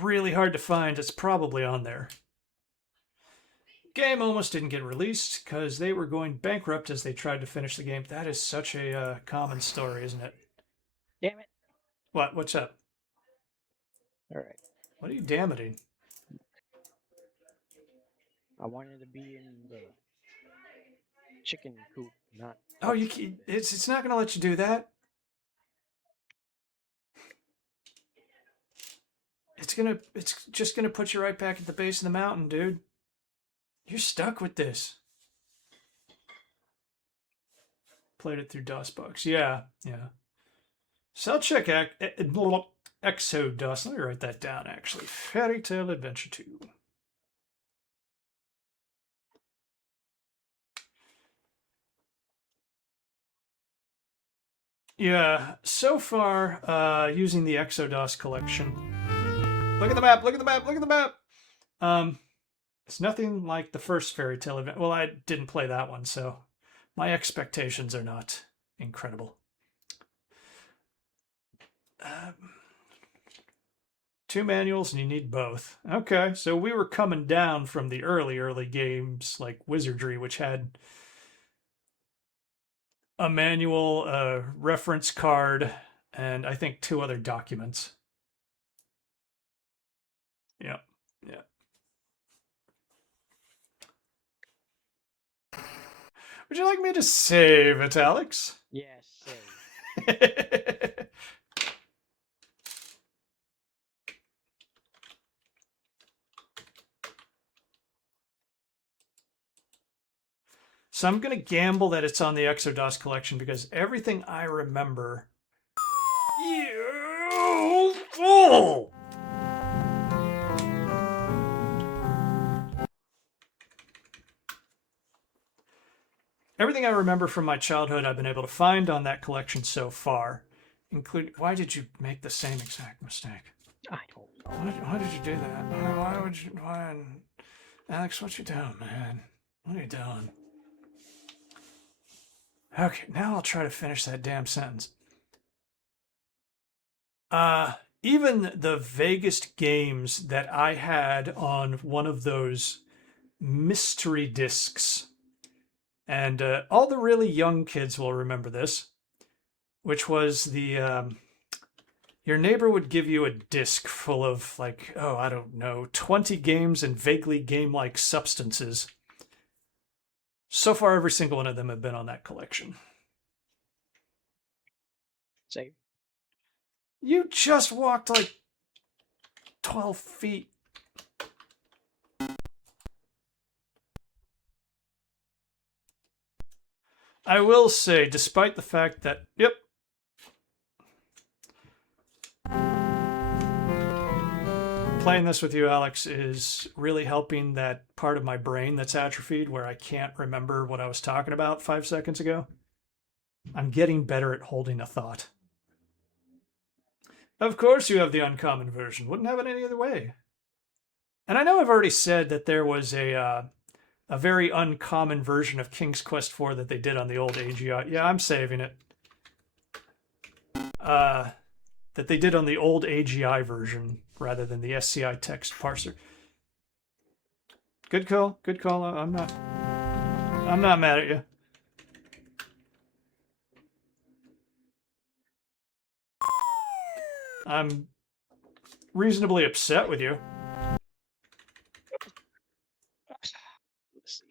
really hard to find, it's probably on there. Game almost didn't get released because they were going bankrupt as they tried to finish the game. That is such a common story, isn't it? Damn it. What? What's up? All right. What are you damaging? I wanted to be in the chicken coop, not. Oh, it's not going to let you do that. It's just gonna put you right back at the base of the mountain, dude. You're stuck with this. Played it through DOSBox. Yeah. So I'll check ExoDOS. Let me write that down, actually. Fairy Tale Adventure 2. Yeah, so far, using the ExoDOS collection. Look at the map, look at the map, look at the map! It's nothing like the first Fairy Tale event. Well, I didn't play that one, so my expectations are not incredible. 2 manuals and you need both. Okay, so we were coming down from the early games like Wizardry, which had a manual, a reference card, and I think 2 other documents. Yeah. Would you like me to save it, Alex? Yes, save. So I'm going to gamble that it's on the ExoDOS collection because everything I remember... You fool! Everything I remember from my childhood I've been able to find on that collection so far. Including... Why did you make the same exact mistake? I don't know. Why did you do that? Why would you... Why... Alex, what you doing, man? What are you doing? Okay, now I'll try to finish that damn sentence. Even the vaguest games that I had on one of those mystery discs, and all the really young kids will remember this, which was the your neighbor would give you a disc full of like, oh, I don't know, 20 games and vaguely game-like substances. So far, every single one of them have been on that collection. Save. You just walked like 12 feet. I will say, despite the fact that, yep. Playing this with you, Alex, is really helping that part of my brain that's atrophied where I can't remember what I was talking about 5 seconds ago. I'm getting better at holding a thought. Of course you have the uncommon version. Wouldn't have it any other way. And I know I've already said that there was a very uncommon version of King's Quest IV that they did on the old AGI. Yeah, I'm saving it. that they did on the old AGI version rather than the SCI text parser. Good call. Good call. I'm not mad at you. I'm reasonably upset with you. Let's see.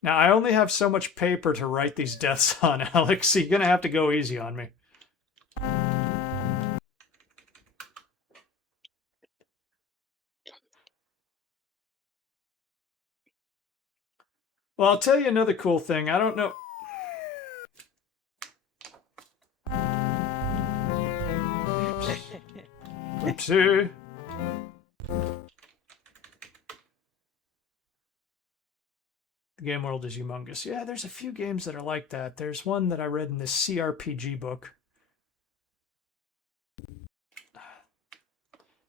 Now, I only have so much paper to write these deaths on, Alex, so you're going to have to go easy on me. Well, I'll tell you another cool thing. I don't know. Oopsie. The game world is humongous. Yeah, there's a few games that are like that. There's one that I read in this CRPG book.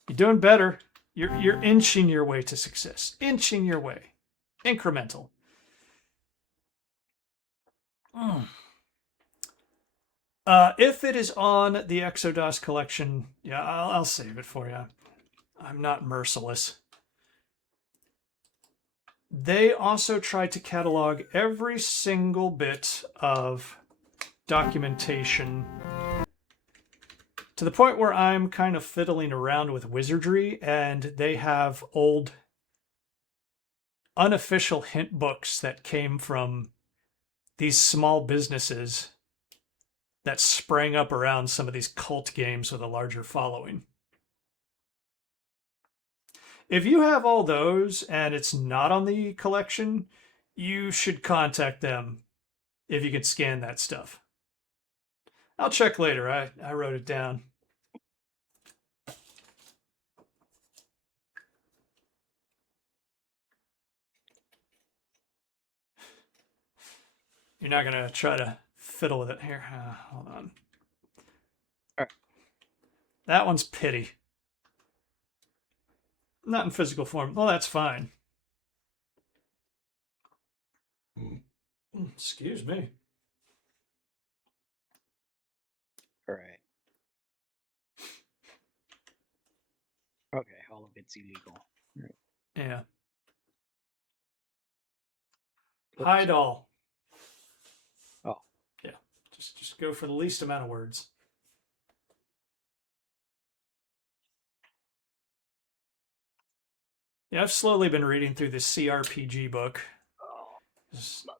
You're doing better. You're inching your way to success. Inching your way. Incremental. If it is on the Exodus collection, yeah, I'll save it for you. I'm not merciless. They also tried to catalog every single bit of documentation to the point where I'm kind of fiddling around with wizardry, and they have old unofficial hint books that came from these small businesses that sprang up around some of these cult games with a larger following. If you have all those and it's not on the collection, you should contact them if you can scan that stuff. I'll check later. I wrote it down. You're not going to try to fiddle with it here. Hold on. All right. That one's pity. Not in physical form. Well, that's fine. Excuse me. All right. Okay, all of it's illegal. Right. Yeah. Oops. Hide all. Oh. Yeah. Just go for the least amount of words. Yeah, I've slowly been reading through this CRPG book. Oh, not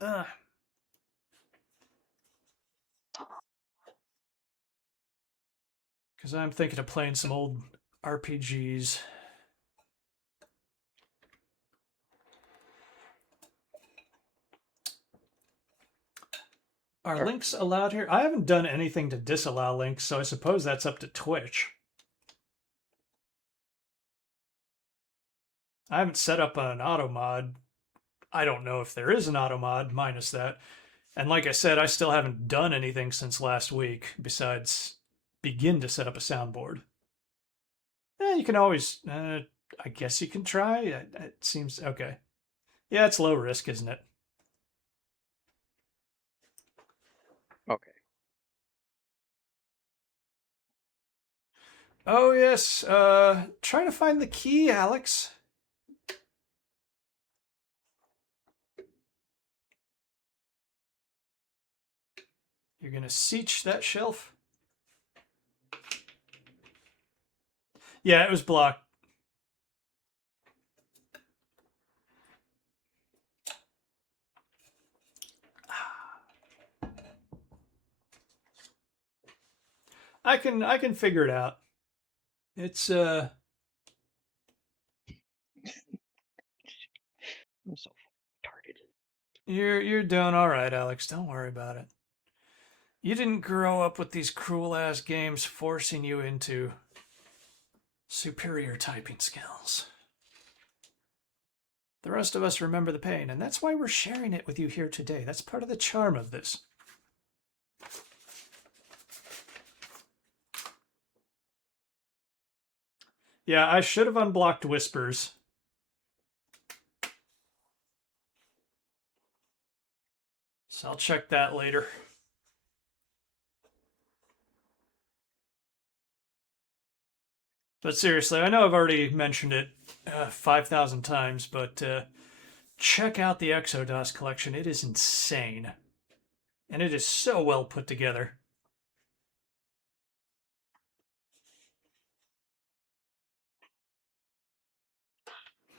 that. Because I'm thinking of playing some old RPGs. Are links allowed here? I haven't done anything to disallow links, so I suppose that's up to Twitch. I haven't set up an auto mod. I don't know if there is an auto mod minus that. And like I said, I still haven't done anything since last week besides begin to set up a soundboard. You can always, I guess you can try. It seems okay. Yeah, it's low risk, isn't it? Okay. Oh, yes. Trying to find the key, Alex. You're going to seach that shelf? Yeah, it was blocked. I can figure it out. It's I'm so retarded. You're doing all right, Alex. Don't worry about it. You didn't grow up with these cruel ass games forcing you into superior typing skills. The rest of us remember the pain, and that's why we're sharing it with you here today. That's part of the charm of this. Yeah, I should have unblocked whispers. So I'll check that later. But seriously, I know I've already mentioned it 5,000 times, but check out the Exodos collection. It is insane. And it is so well put together.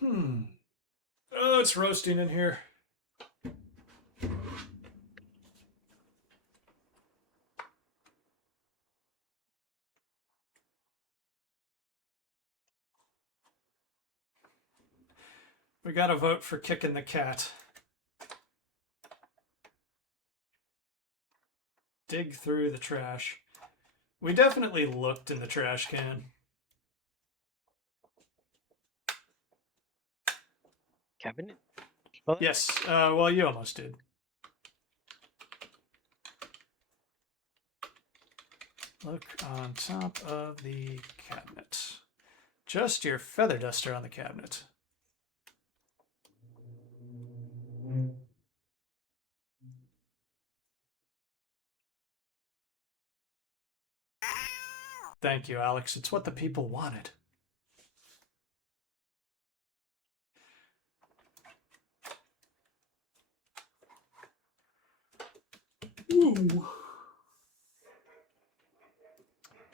Oh, it's roasting in here. We got to vote for kicking the cat. Dig through the trash. We definitely looked in the trash can. Cabinet? Well, Yes, well, you almost did. Look on top of the cabinet. Just your feather duster on the cabinet. Thank you, Alex. It's what the people wanted. Ooh.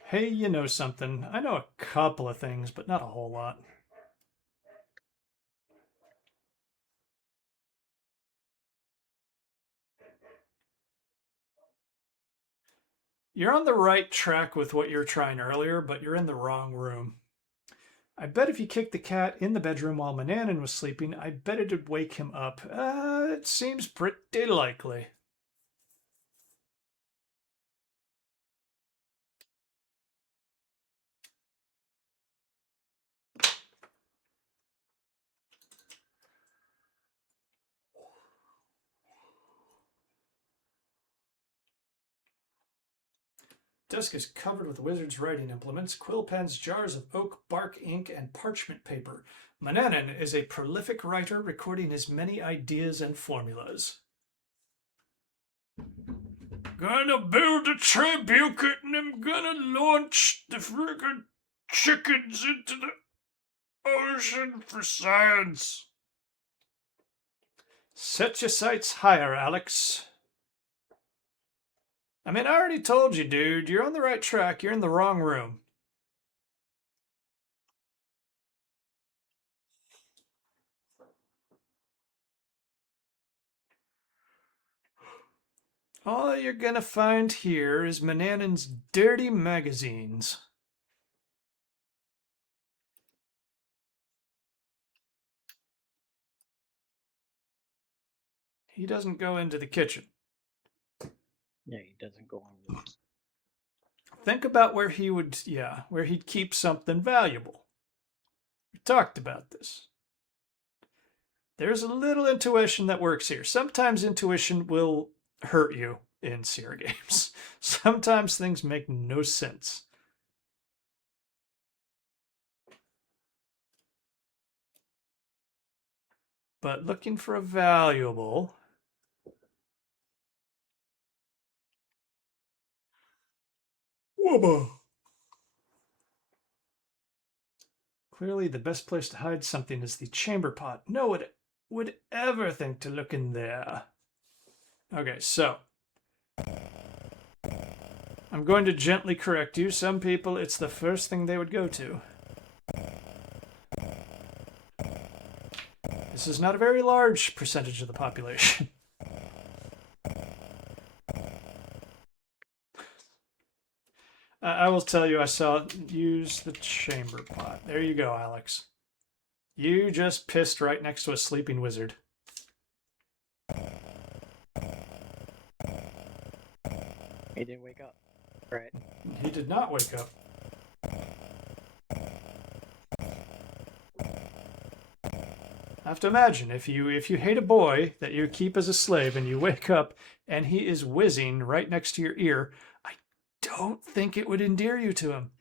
Hey, you know something? I know a couple of things, but not a whole lot. You're on the right track with what you were trying earlier, but you're in the wrong room. I bet if you kicked the cat in the bedroom while Mananan was sleeping, I bet it'd wake him up. It seems pretty likely. Desk is covered with wizard's writing implements, quill pens, jars of oak bark ink, and parchment paper. Mananan is a prolific writer, recording his many ideas and formulas. Gonna build a tribuket and I'm gonna launch the friggin' chickens into the ocean for science. Set your sights higher, Alex. I mean, I already told you, dude. You're on the right track. You're in the wrong room. All you're gonna find here is Mananan's dirty magazines. He doesn't go into the kitchen. yeah, he doesn't go on. Think about where he would, where he'd keep something valuable. We talked about this. There's a little intuition that works here. Sometimes intuition will hurt you in Seer games. Sometimes things make no sense. But looking for a valuable. Wubba. Clearly, the best place to hide something is the chamber pot. No one would ever think to look in there. Okay, so I'm going to gently correct you. Some people, it's the first thing they would go to. This is not a very large percentage of the population. I will tell you, I saw use the chamber pot. There you go, Alex. You just pissed right next to a sleeping wizard. He didn't wake up. Right. He did not wake up. I have to imagine if you hate a boy that you keep as a slave and you wake up and he is whizzing right next to your ear, I don't think it would endear you to him.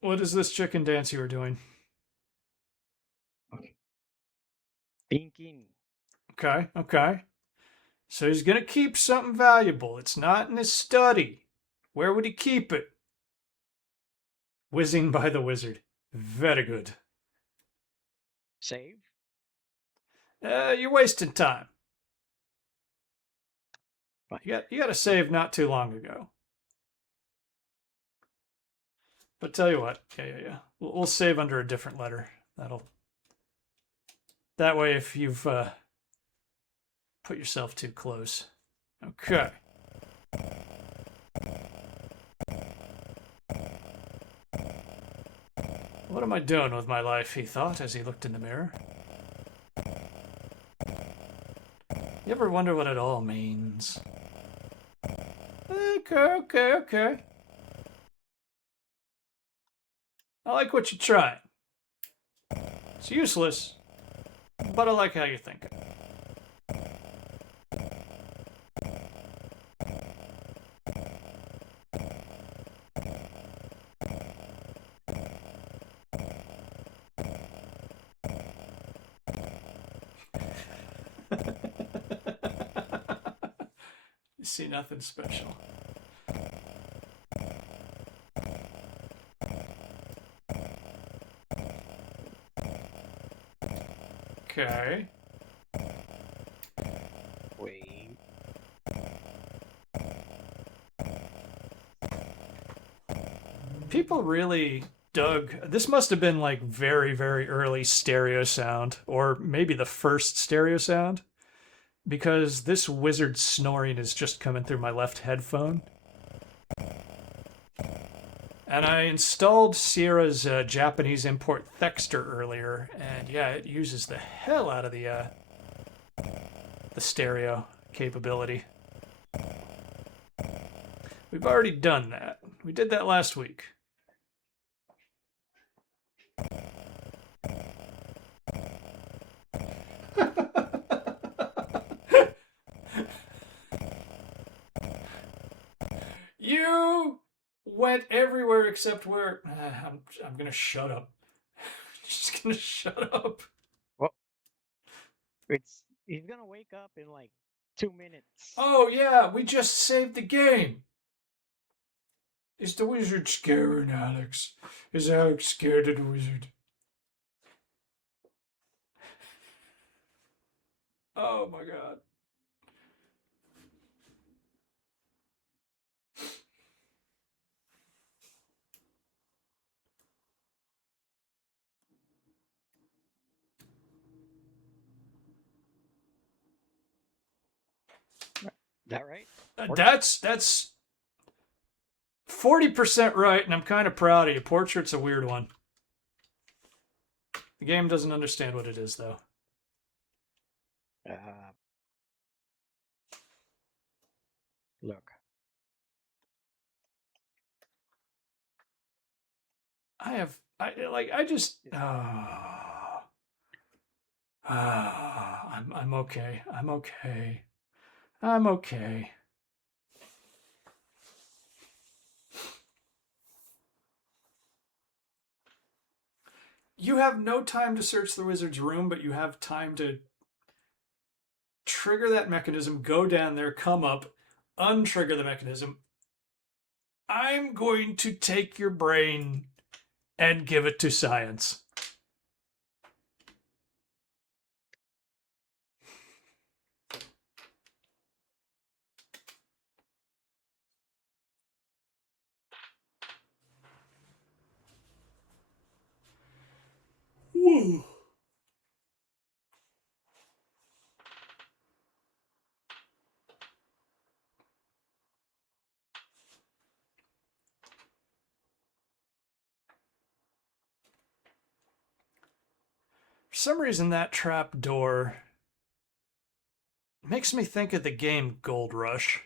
What is this chicken dance you were doing? Thinking. Okay, okay. So he's going to keep something valuable. It's not in his study. Where would he keep it? Whizzing by the wizard. Very good. Save? You're wasting time. Fine. You got a save not too long ago. But tell you what, yeah. We'll save under a different letter. That way, if you've put yourself too close. Okay. What am I doing with my life, he thought as he looked in the mirror. You ever wonder what it all means? Okay. I like what you're trying. It's useless, but I like how you're thinking. You see nothing special. Okay. Wait. People really dug. This must have been like very, very early stereo sound, or maybe the first stereo sound, because this wizard snoring is just coming through my left headphone. And I installed Sierra's Japanese import Thexter earlier, and yeah, it uses the hell out of the stereo capability. We've already done that. We did that last week. You went everywhere except where. I'm gonna shut up. Just gonna shut up. Well, he's gonna wake up in like 2 minutes. Oh yeah, we just saved the game. Is the wizard scaring Alex? Is Alex scared of the wizard? Oh my god. That right? That's 40% right, and I'm kind of proud of you. Portrait's a weird one. The game doesn't understand what it is, though. Look. I'm okay. I'm okay. You have no time to search the wizard's room, but you have time to trigger that mechanism, go down there, come up, untrigger the mechanism. I'm going to take your brain and give it to science. Whoa. For some reason, that trap door makes me think of the game Gold Rush.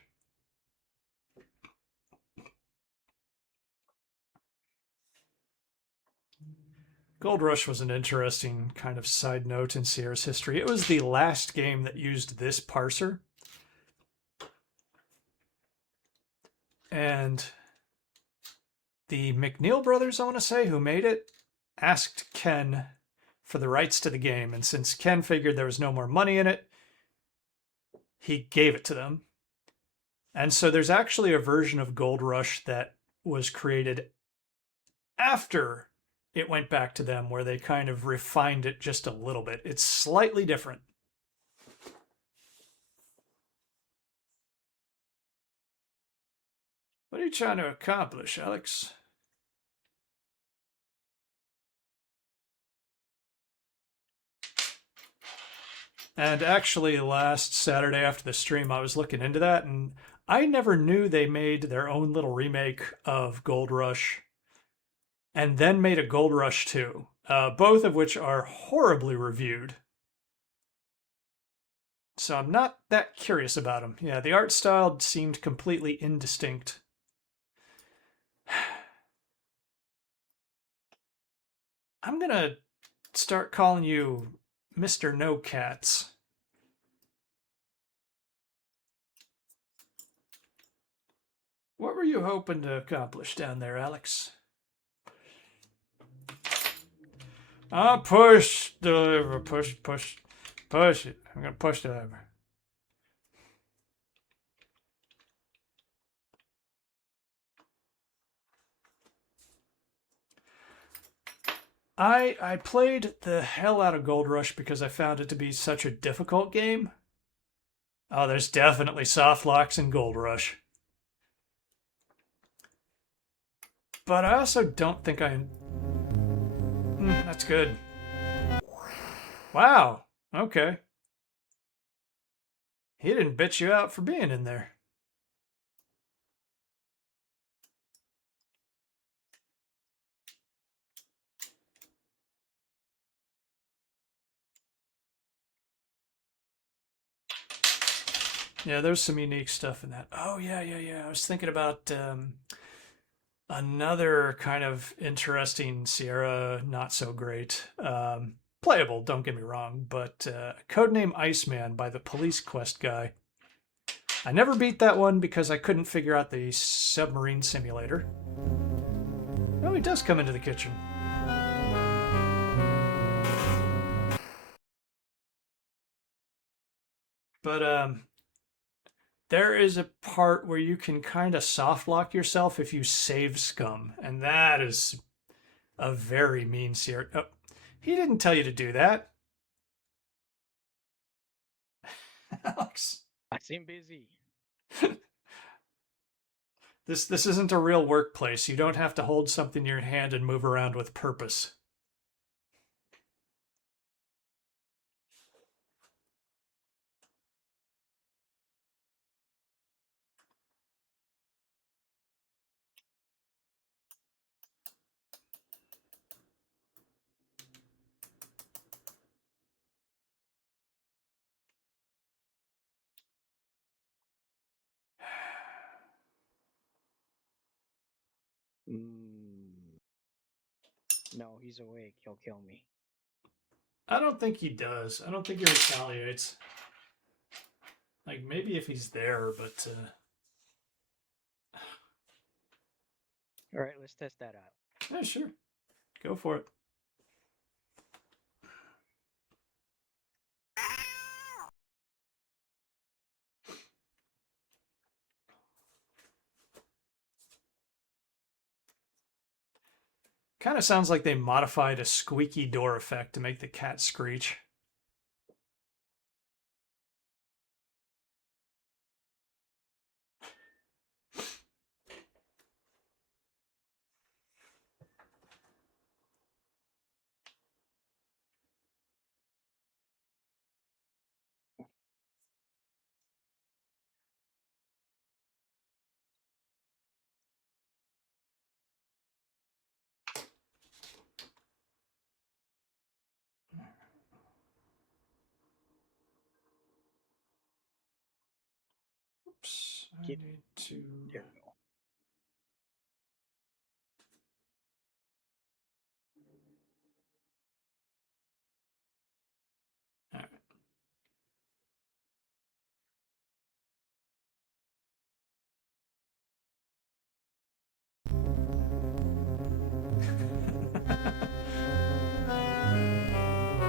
Gold Rush was an interesting kind of side note in Sierra's history. It was the last game that used this parser. And the McNeil brothers, I want to say, who made it, asked Ken for the rights to the game. And since Ken figured there was no more money in it, he gave it to them. And so there's actually a version of Gold Rush that was created after it went back to them where they kind of refined it just a little bit. It's slightly different. What are you trying to accomplish, Alex? And actually, last Saturday after the stream, I was looking into that, and I never knew they made their own little remake of Gold Rush and then made a Gold Rush 2, both of which are horribly reviewed. So I'm not that curious about them. Yeah, the art style seemed completely indistinct. I'm gonna start calling you Mr. No Cats. What were you hoping to accomplish down there, Alex? Push, deliver, push, push, push it. I'm gonna push deliver. I played the hell out of Gold Rush because I found it to be such a difficult game. Oh, there's definitely soft locks in Gold Rush. But I also don't think I... that's good. Wow. Okay. He didn't bitch you out for being in there. Yeah, there's some unique stuff in that. Oh, yeah. I was thinking about another kind of interesting Sierra, not so great. Playable, don't get me wrong, but Codename Iceman by the Police Quest guy. I never beat that one because I couldn't figure out the submarine simulator. Oh, he does come into the kitchen. But there is a part where you can kind of soft lock yourself if you save scum, and that is a very mean Sierra. Oh, he didn't tell you to do that. Alex. I seem busy. This isn't a real workplace. You don't have to hold something in your hand and move around with purpose. No, he's awake. He'll kill me. I don't think he does. I don't think he retaliates. Like, maybe if he's there, but... All right, let's test that out. Yeah, sure. Go for it. Kind of sounds like they modified a squeaky door effect to make the cat screech. Oops, I need to... There we go. All right.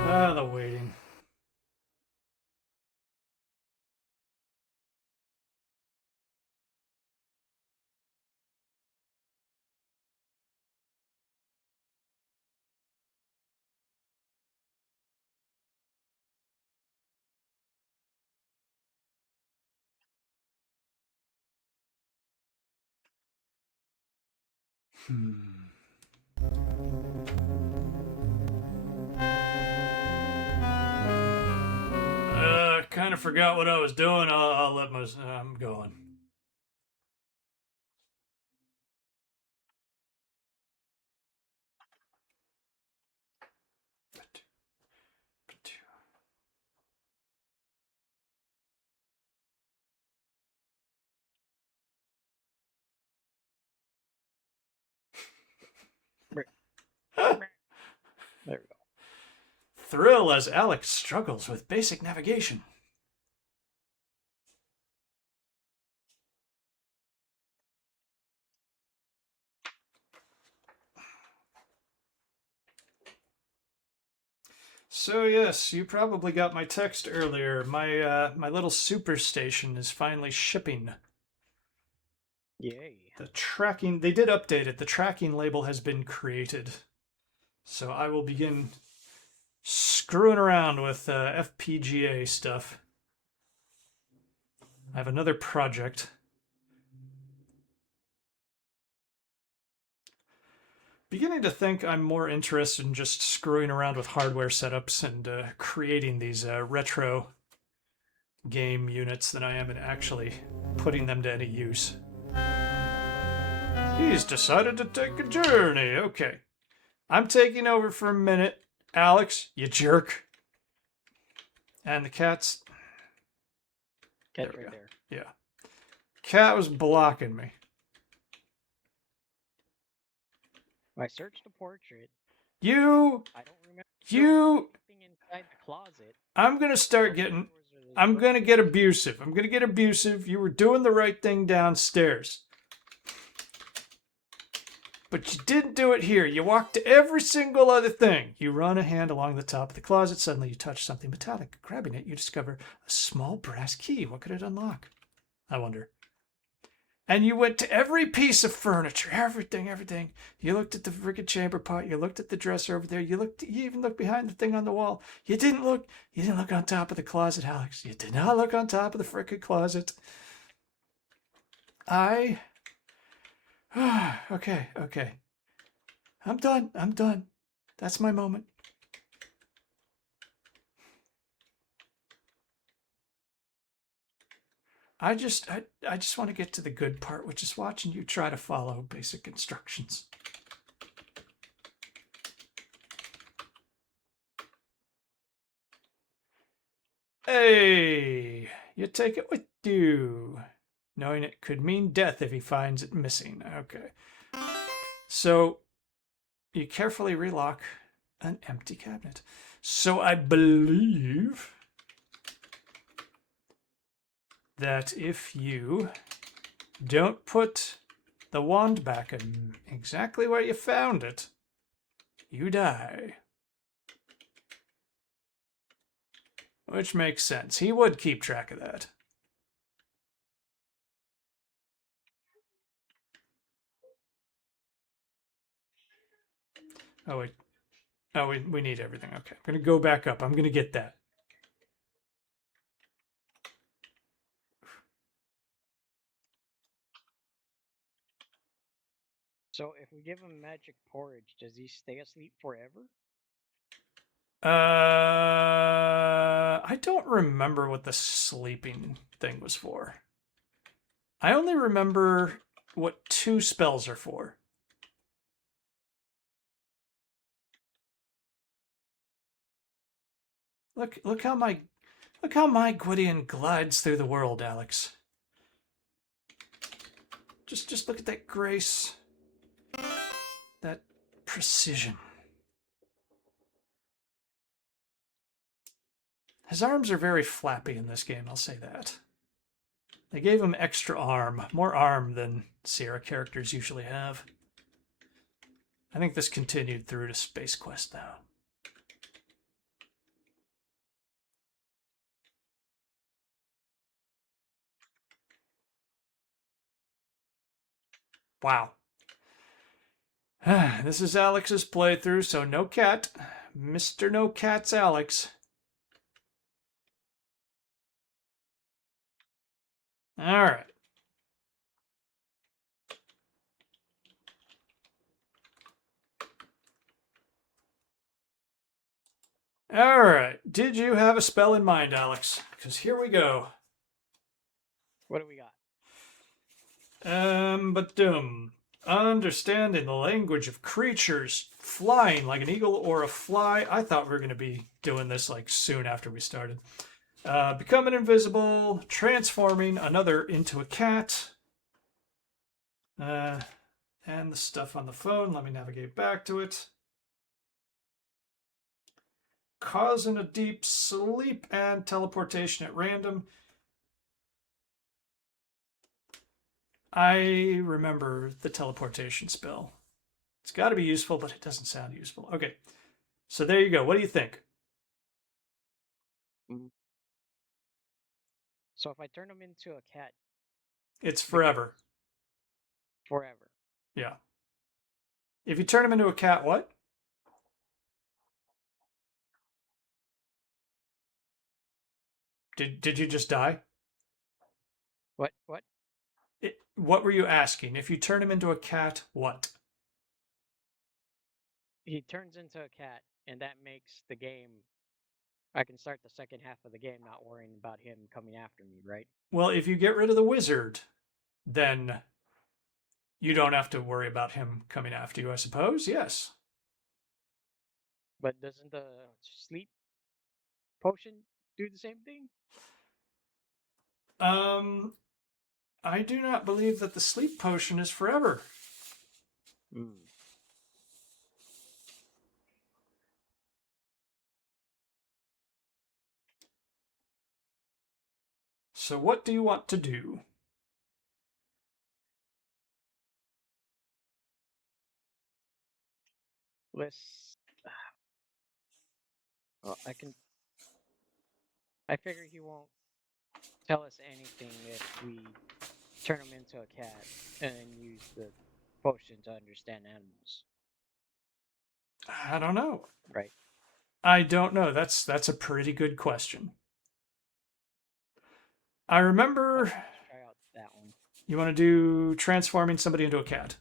Ah, the waiting. Kind of forgot what I was doing. I'll let my. I'm going. There we go. Thrill as Alex struggles with basic navigation. So yes, you probably got my text earlier. My little superstation is finally shipping. Yay. The tracking, they did update it. The tracking label has been created. So I will begin screwing around with FPGA stuff. I have another project. Beginning to think I'm more interested in just screwing around with hardware setups and creating these retro game units than I am in actually putting them to any use. He's decided to take a journey. Okay. I'm taking over for a minute. Alex, you jerk. And the cat's... Cat's There we right go. there. Yeah. Cat was blocking me. I searched the portrait. You... I don't remember You... anything inside the closet. I'm gonna start getting... I'm gonna get abusive. I'm gonna get abusive. You were doing the right thing downstairs. But you didn't do it here. You walked to every single other thing. You run a hand along the top of the closet. Suddenly you touch something metallic. Grabbing it, you discover a small brass key. What could it unlock? I wonder. And you went to every piece of furniture, everything. You looked at the freaking chamber pot. You looked at the dresser over there. You even looked behind the thing on the wall. You didn't look on top of the closet, Alex. You did not look on top of the freaking closet. Okay. I'm done. That's my moment. I just want to get to the good part, which is watching you try to follow basic instructions. Hey, you take it with you, knowing it could mean death if he finds it missing. Okay. So you carefully relock an empty cabinet. So I believe that if you don't put the wand back in exactly where you found it, you die. Which makes sense. He would keep track of that. Oh, wait. Oh, we need everything. Okay. I'm going to go back up. I'm going to get that. So if we give him magic porridge, does he stay asleep forever? I don't remember what the sleeping thing was for. I only remember what 2 spells are for. Look how my Gwydion glides through the world, Alex. Just look at that grace, that precision. His arms are very flappy in this game, I'll say that. They gave him extra arm, more arm than Sierra characters usually have. I think this continued through to Space Quest, though. Wow. This is Alex's playthrough, so no cat. Mr. No Cat's Alex. All right. All right. Did you have a spell in mind, Alex? Because here we go. What do we got? Understanding the language of creatures, flying like an eagle or a fly. I thought we were going to be doing this like soon after we started. Becoming invisible, transforming another into a cat. And the stuff on the phone. Let me navigate back to it. Causing a deep sleep and teleportation at random. I remember the teleportation spell. It's got to be useful, but it doesn't sound useful. Okay, so there you go. What do you think? So if I turn him into a cat, It's forever. Forever. Yeah. If you turn him into a cat, what? Did you just die? What? What were you asking? If you turn him into a cat, what? He turns into a cat, and that makes the game. I can start the second half of the game not worrying about him coming after me, right? Well, if you get rid of the wizard, then you don't have to worry about him coming after you, I suppose. Yes. But doesn't the sleep potion do the same thing? I do not believe that the sleep potion is forever. So what do you want to do? Let's. Well, I figure he won't tell us anything if we turn him into a cat and use the potion to understand animals. I don't know. Right. I don't know. That's a pretty good question. I remember. Let's try out that one. You want to do transforming somebody into a cat?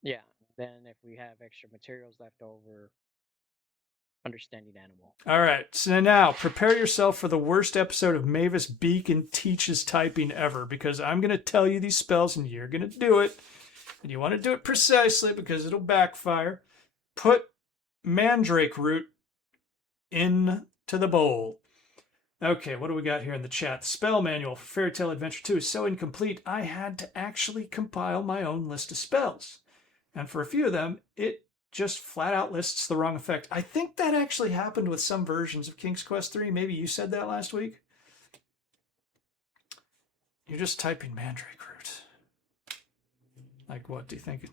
Yeah. Then if we have extra materials left over, understanding animal. All right. So now prepare yourself for the worst episode of Mavis Beacon Teaches Typing ever, because I'm going to tell you these spells and you're going to do it. And you want to do it precisely because it'll backfire. Put mandrake root into the bowl. Okay, what do we got here in the chat? The spell manual for Fairy Tale Adventure 2 is so incomplete, I had to actually compile my own list of spells. And for a few of them, it just flat out lists the wrong effect. I think that actually happened with some versions of King's Quest 3. Maybe you said that last week. You're just typing mandrake root. Like what do you think?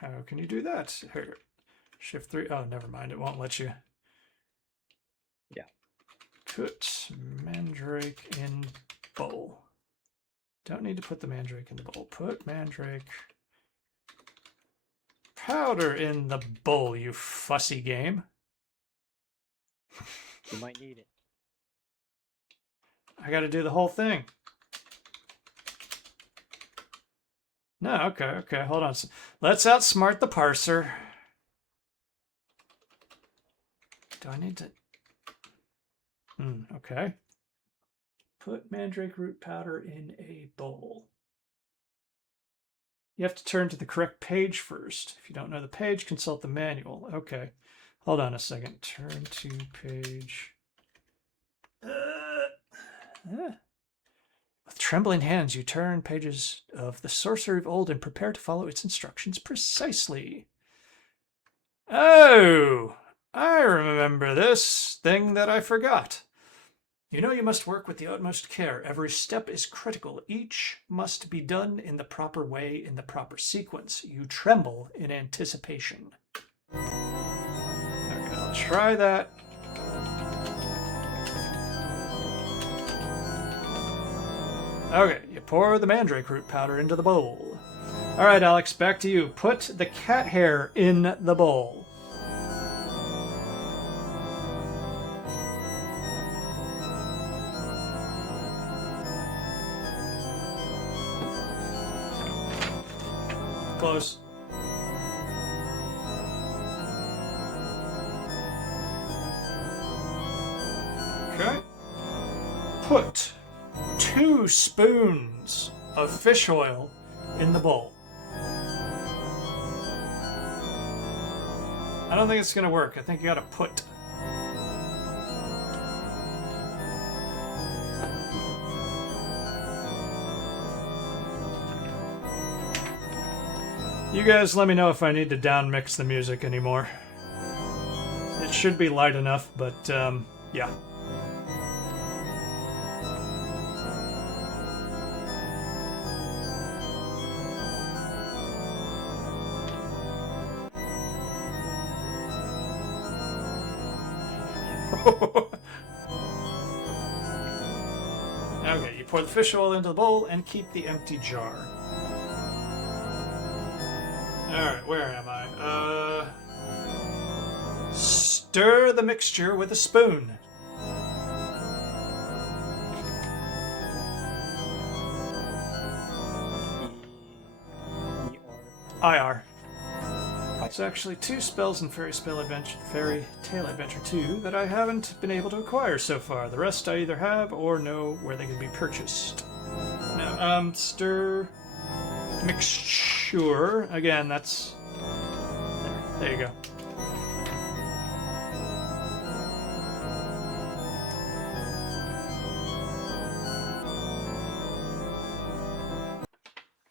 How can you do that? Here, Shift 3. Oh, never mind. It won't let you. Yeah. Put mandrake in bowl. Don't need to put the mandrake in the bowl. Put mandrake powder in the bowl, you fussy game. You might need it. I got to do the whole thing. No, okay, hold on. Let's outsmart the parser. Do I need to? Okay. Put mandrake root powder in a bowl. You have to turn to the correct page first. If you don't know the page, consult the manual. Okay. Hold on a second. Turn to page. With trembling hands, you turn pages of the Sorcery of Old and prepare to follow its instructions precisely. Oh, I remember this thing that I forgot. You know you must work with the utmost care. Every step is critical. Each must be done in the proper way, in the proper sequence. You tremble in anticipation. Okay, I'll try that. Okay, you pour the mandrake root powder into the bowl. All right, Alex, back to you. Put the cat hair in the bowl. Close. Put 2 spoons of fish oil in the bowl. I don't think it's going to work. I think you got to put. You guys let me know if I need to down mix the music anymore. It should be light enough, but yeah. Okay, you pour the fish oil into the bowl and keep the empty jar. Alright, where am I? Stir the mixture with a spoon. IR. It's actually 2 spells in Fairy Tale Adventure 2 that I haven't been able to acquire so far. The rest I either have or know where they can be purchased. Now, stir mixture. Again, that's... There you go.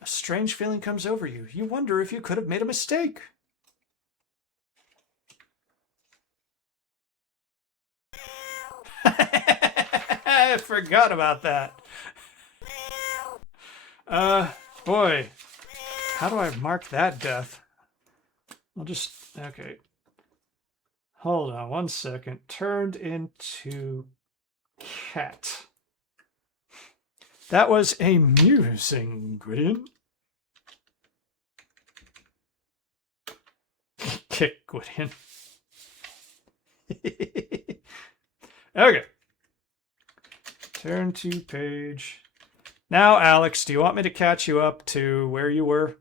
A strange feeling comes over you. You wonder if you could have made a mistake. I forgot about that. Boy. How do I mark that death? I'll just... Okay. Hold on 1 second. Turned into cat. That was a musing Gwydion. Kick Gwydion. Okay. Turn to page. Now, Alex, do you want me to catch you up to where you were?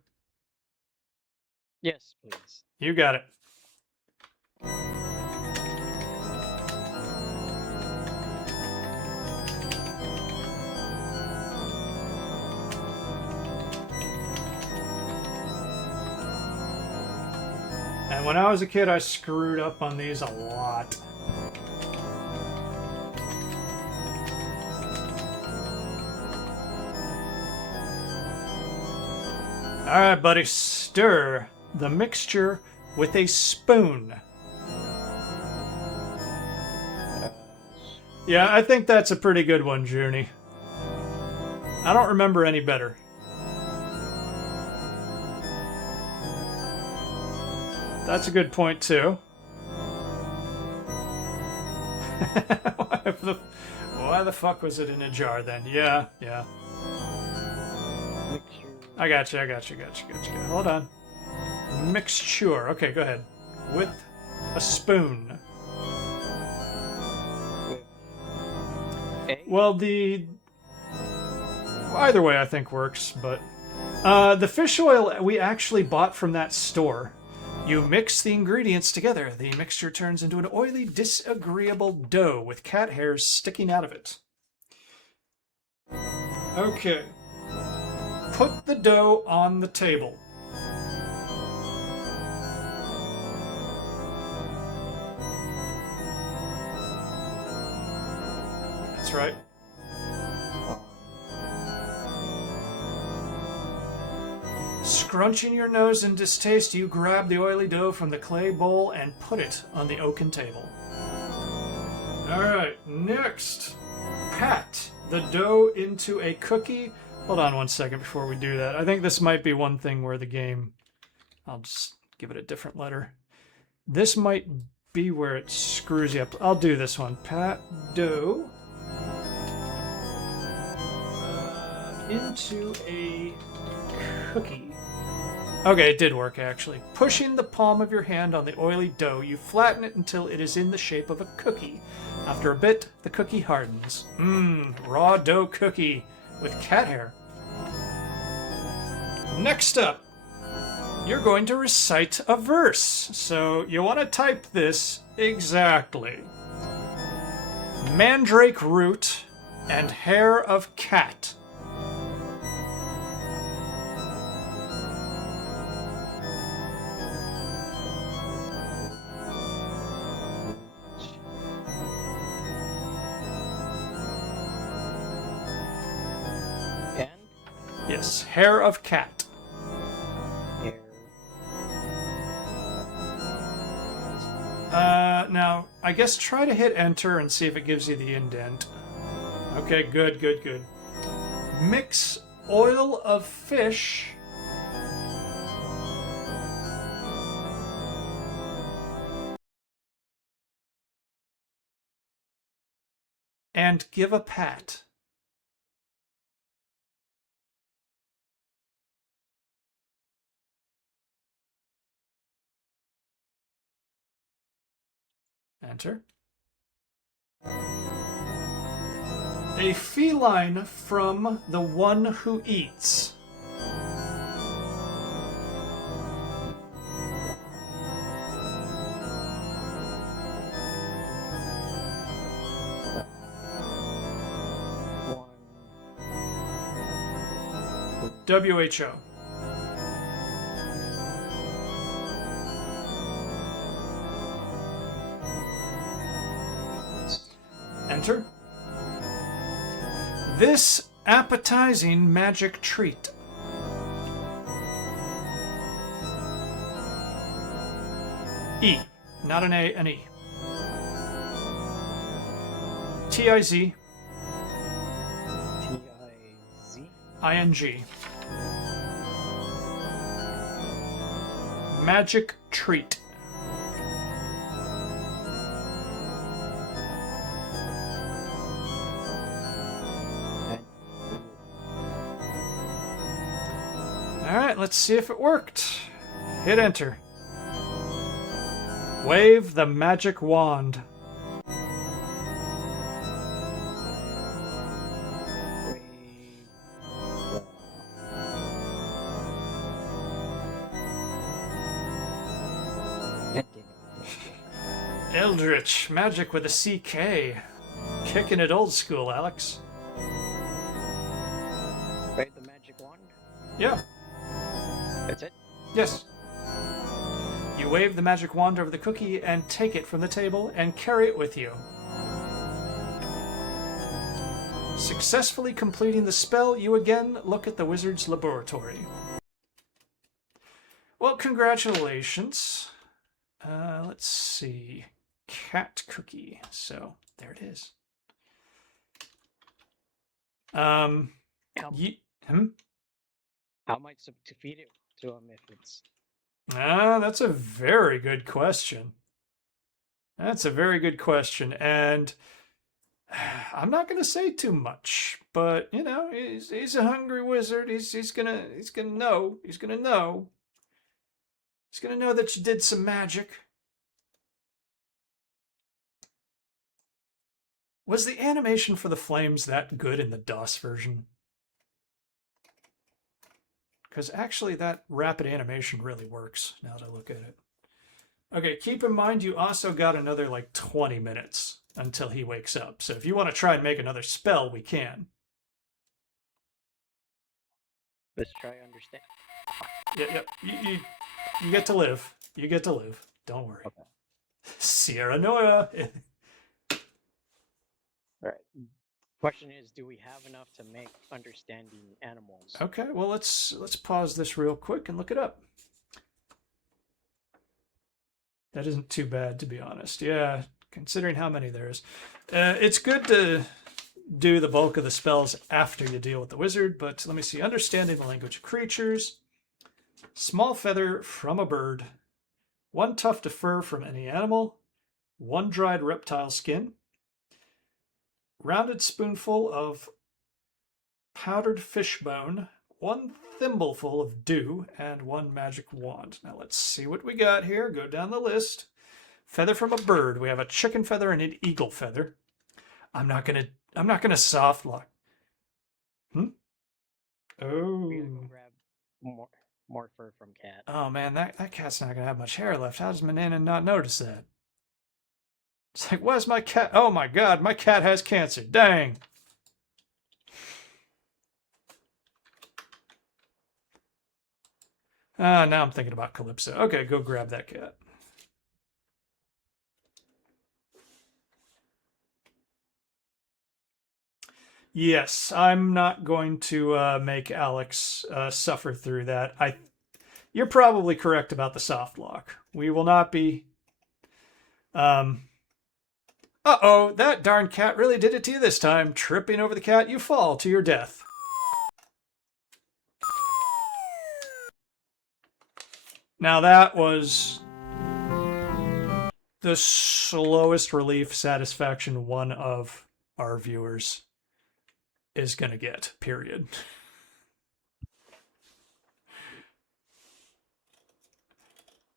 Yes, please. You got it. And when I was a kid, I screwed up on these a lot. All right, buddy, stir the mixture with a spoon. Yeah, I think that's a pretty good one, Journey. I don't remember any better. That's a good point, too. Why the fuck was it in a jar, then? Yeah. I got you. Hold on. Mixture. Okay, go ahead. With a spoon. Well, either way I think works, but... the fish oil we actually bought from that store. You mix the ingredients together. The mixture turns into an oily, disagreeable dough with cat hairs sticking out of it. Okay. Put the dough on the table. That's right. Scrunching your nose in distaste, you grab the oily dough from the clay bowl and put it on the oaken table. Alright, next. Pat the dough into a cookie. Hold on 1 second before we do that. I think this might be one thing where the game... I'll just give it a different letter. This might be where it screws you up. I'll do this one. Pat dough into a cookie. Okay, it did work, actually. Pushing the palm of your hand on the oily dough, you flatten it until it is in the shape of a cookie. After a bit, the cookie hardens. Raw dough cookie with cat hair. Next up, you're going to recite a verse. So you want to type this exactly. Mandrake root and hair of cat. And Yes, hair of cat. hair. Now, I guess try to hit enter and see if it gives you the indent. Okay, good, good, good. Mix oil of fish and give a pat. Enter. A feline from the one who eats. One. WHO. Enter. This appetizing magic treat. E. Not an A, an E. T-I-Z. T-I-Z. I-N-G. Magic treat. Alright, let's see if it worked. Hit enter. Wave the magic wand. Eldritch, magic with a CK. Kicking it old school, Alex. Wave the magic wand. Yeah. That's it? Yes. You wave the magic wand over the cookie and take it from the table and carry it with you. Successfully completing the spell, you again look at the wizard's laboratory. Well, congratulations. Let's see. Cat cookie. So, there it is. How much to feed it to him if it's... That's a very good question. That's a very good question, and I'm not going to say too much, but you know, he's a hungry wizard. He's gonna know. He's gonna know. He's gonna know that you did some magic. Was the animation for the flames that good in the DOS version? Because actually that rapid animation really works now that I look at it. Okay, keep in mind you also got another like 20 minutes until he wakes up. So if you want to try and make another spell, we can. Let's try to understand. Yeah. You get to live. You get to live. Don't worry. Okay. Sierra Noah. All right. Question is, do we have enough to make understanding animals? Okay, well let's pause this real quick and look it up. That isn't too bad, to be honest. Yeah, considering how many there is. It's good to do the bulk of the spells after you deal with the wizard, but let me see. Understanding the language of creatures. Small feather from a bird. 1 tuft of fur from any animal. 1 dried reptile skin. Rounded spoonful of powdered fish bone. 1 thimbleful of dew, and 1 magic wand. Now let's see what we got here. Go down the list. Feather from a bird. We have a chicken feather and an eagle feather. I'm not gonna soft lock. Oh. We're gonna go grab more fur from cat. Oh man, that cat's not gonna have much hair left. How does Manana not notice that? It's like, where's my cat? Oh my god, my cat has cancer. Dang. Now I'm thinking about Calypso. Okay, go grab that cat. Yes, I'm not going to make Alex suffer through that. You're probably correct about the soft lock. We will not be. Uh-oh, that darn cat really did it to you this time. Tripping over the cat, you fall to your death. Now that was the slowest relief satisfaction one of our viewers is going to get, period.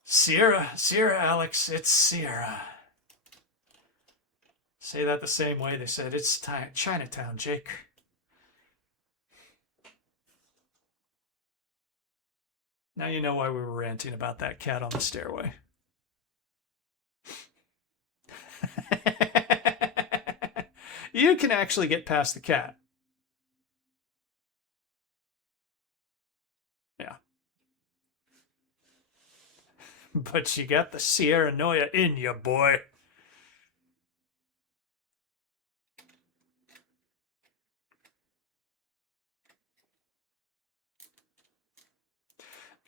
Sierra, Alex, it's Sierra. Say that the same way they said it's Chinatown, Jake. Now you know why we were ranting about that cat on the stairway. You can actually get past the cat. Yeah. But you got the Sierra Noia in you, boy.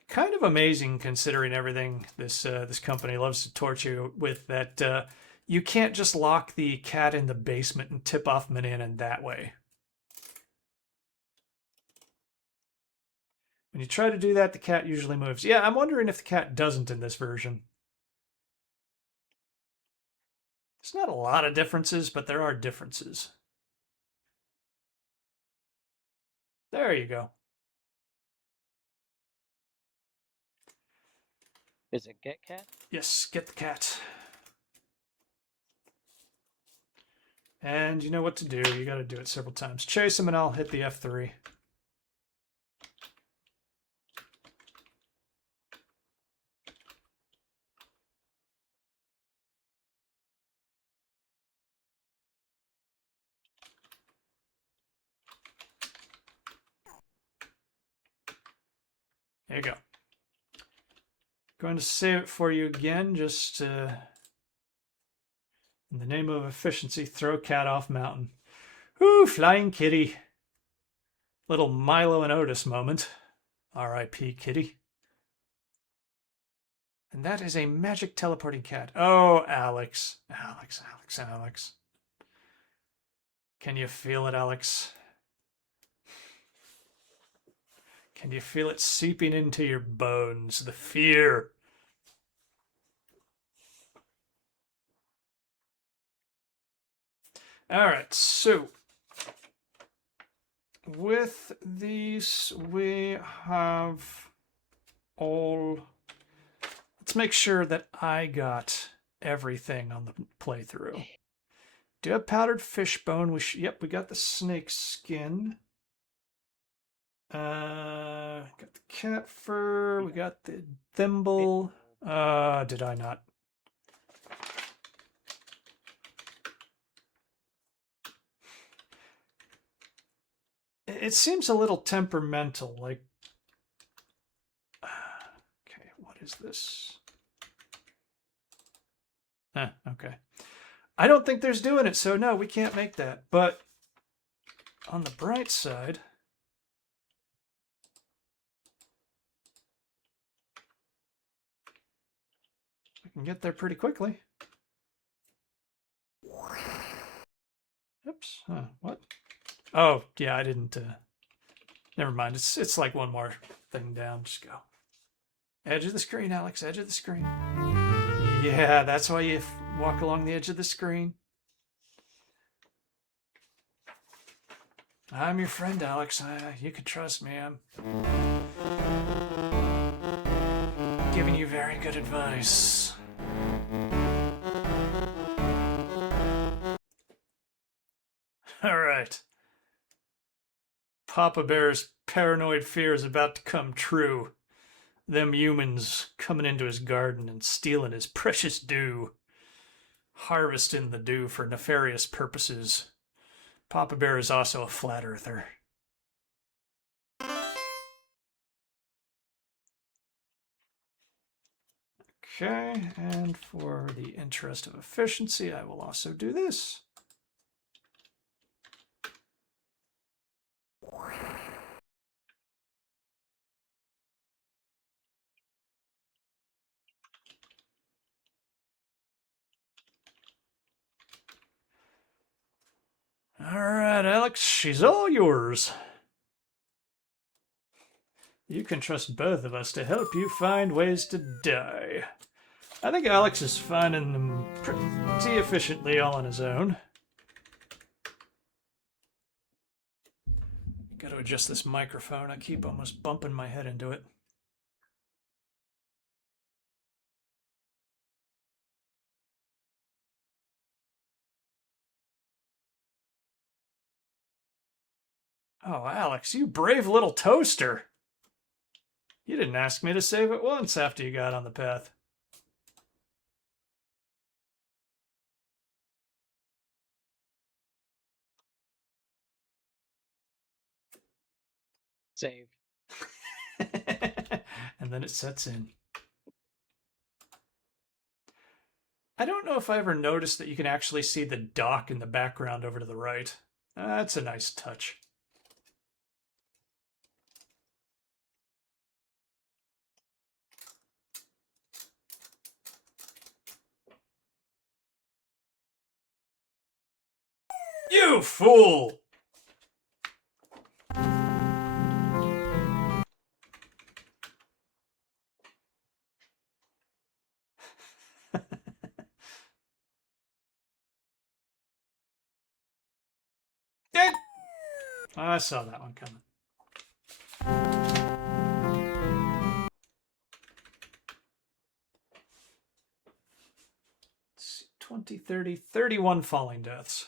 Kind of amazing considering everything this company loves to torture you with, that you can't just lock the cat in the basement and tip off Manan that way. When you try to do that, the cat usually moves. Yeah, I'm wondering if the cat doesn't in this version. There's not a lot of differences, but there are differences. There you go. Is it get cat? Yes, get the cat. And you know what to do. You got to do it several times. Chase him and I'll hit the F3. There you go. Going to save it for you again, just in the name of efficiency, throw cat off mountain. Ooh, flying kitty. Little Milo and Otis moment. R.I.P. kitty. And that is a magic teleporting cat. Oh, Alex. Alex. Can you feel it, Alex? Can you feel it seeping into your bones? The fear. All right, so with these, we have all. Let's make sure that I got everything on the playthrough. Do you have powdered fish bone? Yep, we got the snake skin. Got the cat fur. We got the thimble. Did I not? It seems a little temperamental. Like, okay, what is this? Okay. I don't think there's doing it, so no, we can't make that. But on the bright side, we can get there pretty quickly. Oops. What? Oh, yeah, I didn't. Never mind. It's like one more thing down. Just go. Edge of the screen, Alex. Edge of the screen. Yeah, that's why you walk along the edge of the screen. I'm your friend, Alex. You can trust me. I'm giving you very good advice. All right. Papa Bear's paranoid fear is about to come true. Them humans coming into his garden and stealing his precious dew. Harvesting the dew for nefarious purposes. Papa Bear is also a flat earther. Okay, and for the interest of efficiency, I will also do this. All right, Alex, she's all yours. You can trust both of us to help you find ways to die. I think Alex is finding them pretty efficiently all on his own. Got to adjust this microphone. I keep almost bumping my head into it. Oh, Alex, you brave little toaster. You didn't ask me to save it once after you got on the path. Save. And then it sets in. I don't know if I ever noticed that you can actually see the dock in the background over to the right. That's a nice touch. You fool! I saw that one coming. 20, 30, 31 falling deaths.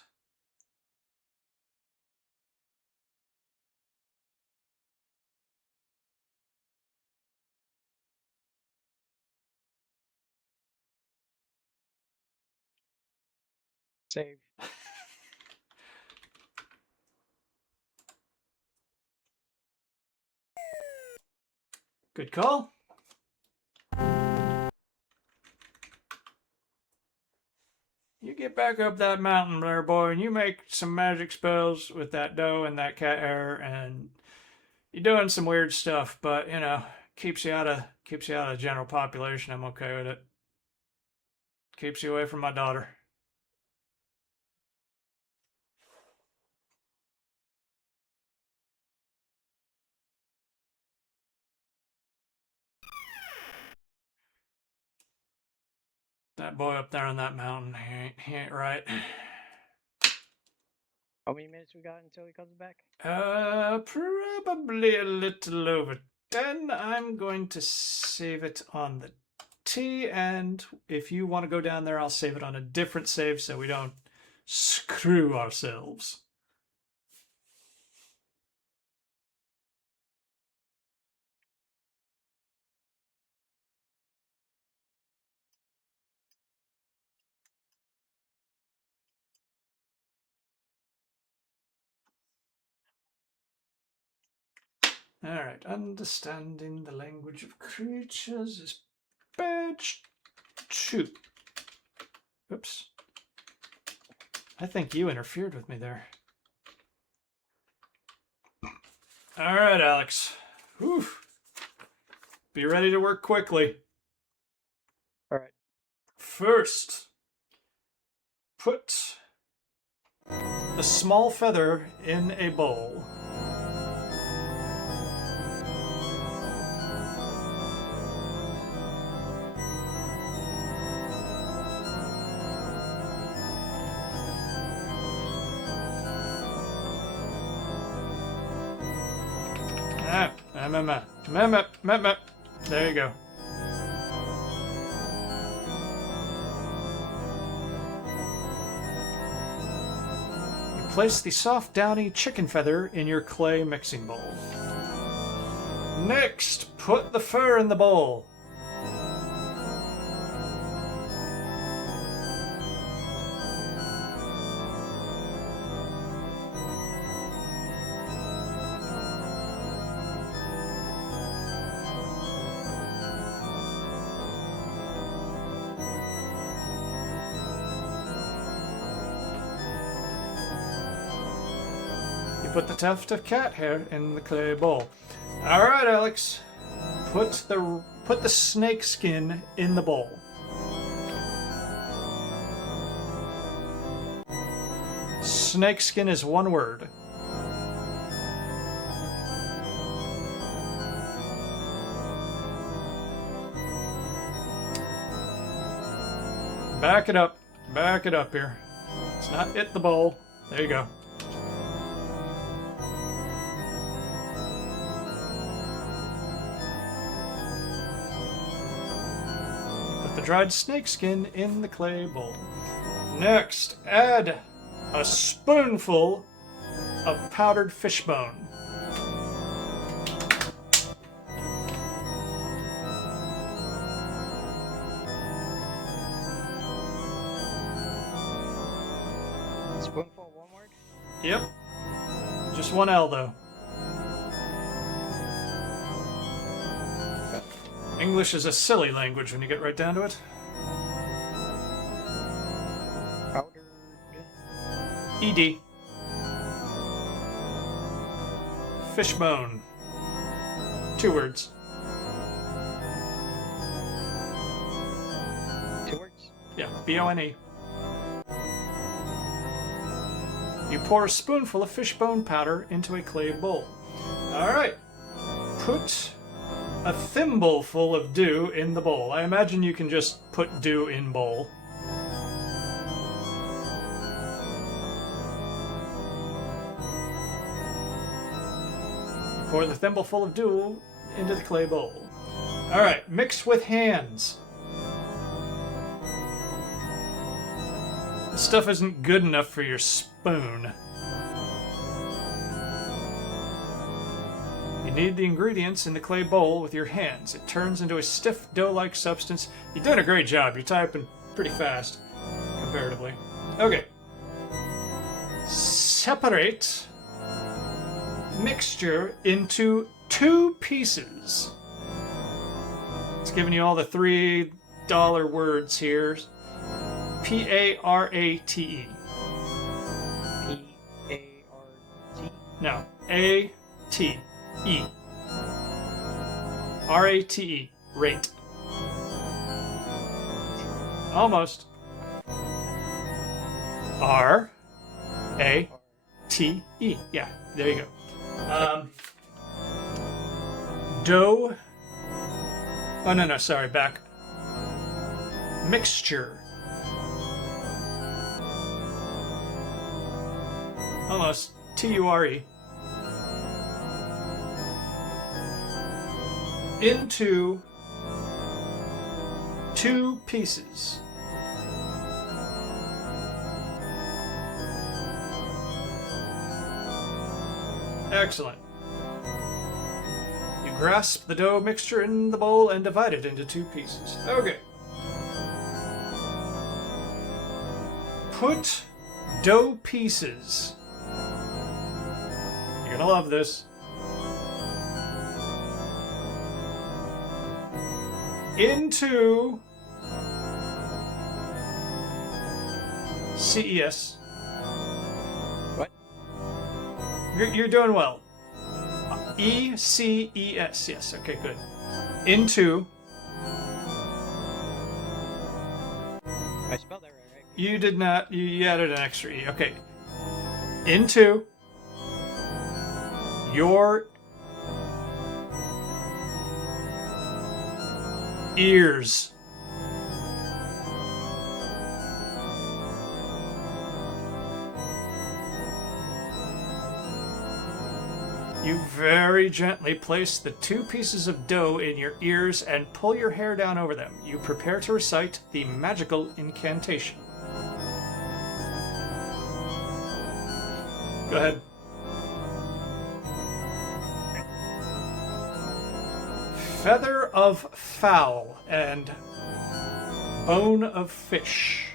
Save. Good call. You get back up that mountain there, boy, and you make some magic spells with that dough and that cat hair, and you're doing some weird stuff, but you know, keeps you out of general population. I'm okay with it. Keeps you away from my daughter. That boy up there on that mountain, he ain't right. How many minutes we got until he comes back? Probably a little over 10. I'm going to save it on the T, and if you want to go down there, I'll save it on a different save so we don't screw ourselves. All right, understanding the language of creatures is badge 2. Oops. I think you interfered with me there. All right, Alex. Whew. Be ready to work quickly. All right. First, put the small feather in a bowl. There you go. You place the soft, downy chicken feather in your clay mixing bowl. Next, put the fur in the bowl. put the tuft of cat hair in the clay bowl. All right, Alex. Put the snake skin in the bowl. Snake skin is one word. Back it up. Back it up here. It's not hit the bowl. There you go. Put the dried snake skin in the clay bowl. Next, add a spoonful of powdered fish bone. Spoonful, one word? Yep. Just one L, though. English is a silly language when you get right down to it. Powdered. ED. Fishbone. 2 words. 2 words? Yeah, B-O-N-E. You pour a spoonful of fishbone powder into a clay bowl. Alright. Put a thimbleful of dew in the bowl. I imagine you can just put dew in bowl. Pour the thimbleful of dew into the clay bowl. Alright, mix with hands. This stuff isn't good enough for your spoon. You need the ingredients in the clay bowl with your hands. It turns into a stiff dough-like substance. You're doing a great job. You're typing pretty fast, comparatively. Okay. Separate mixture into 2 pieces. It's giving you all the $3 words here. P-A-R-A-T-E. P-A-R-T? No, A-T-E. R-A-T-E. Rate. Almost. R-A-T-E. Yeah, there you go. Dough. Oh, no, sorry, back. Mixture. Almost. T-U-R-E. Into 2 pieces. Excellent. You grasp the dough mixture in the bowl and divide it into 2 pieces. Okay. Put dough pieces. You're gonna love this. Into CES. What? You're doing well. E-C-E-S. Yes, okay, good. Into. I spelled that right? You did not. You added an extra E. Okay. Into your ears. You very gently place the 2 pieces of dough in your ears and pull your hair down over them. You prepare to recite the magical incantation. Go ahead. Feather of fowl and bone of fish.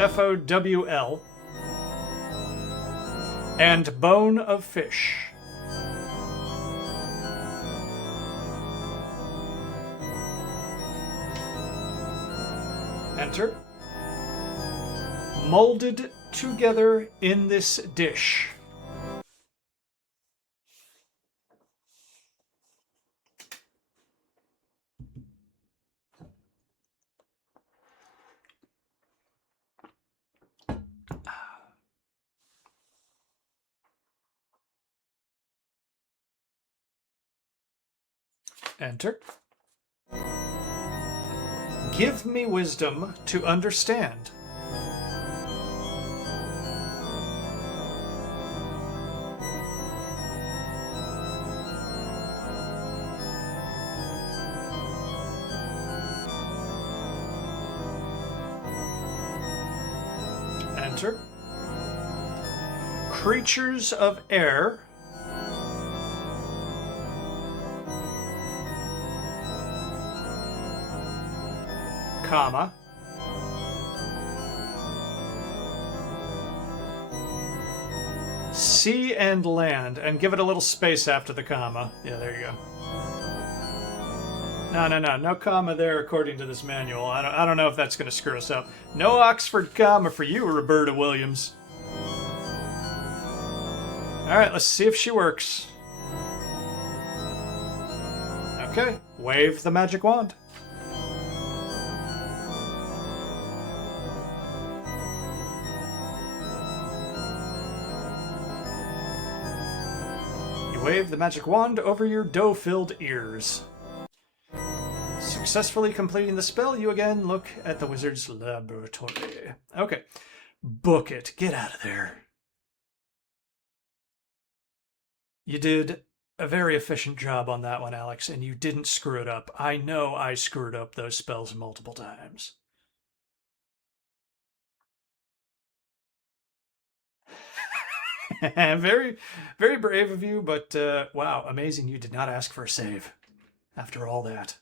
F-O-W-L and bone of fish. Enter. Molded together in this dish. Enter. Give me wisdom to understand. Enter. Creatures of air. Comma. Sea and land, and give it a little space after the comma. Yeah, there you go. No comma there according to this manual. I don't know if that's going to screw us up. No Oxford comma for you, Roberta Williams. All right, let's see if she works. Okay, wave the magic wand. You wave the magic wand over your dough-filled ears. Successfully completing the spell, you again look at the wizard's laboratory. Okay, book it. Get out of there. You did a very efficient job on that one, Alex, and you didn't screw it up. I know I screwed up those spells multiple times. Very, very brave of you, but wow, amazing you did not ask for a save after all that.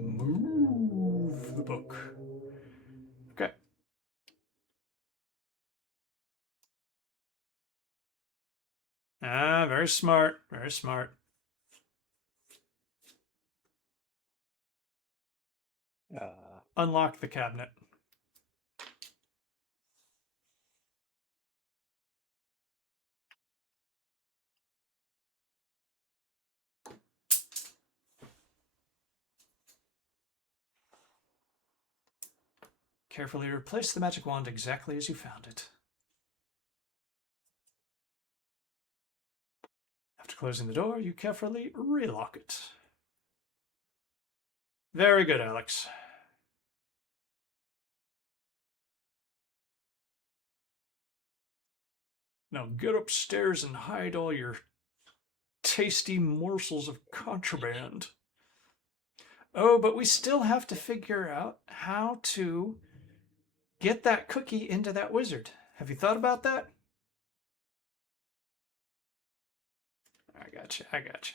Move the book. Okay. Ah, very smart, very smart. Unlock the cabinet. Carefully replace the magic wand exactly as you found it. After closing the door, you carefully relock it. Very good, Alex. Now get upstairs and hide all your tasty morsels of contraband. Oh, but we still have to figure out how to get that cookie into that wizard. Have you thought about that? I gotcha.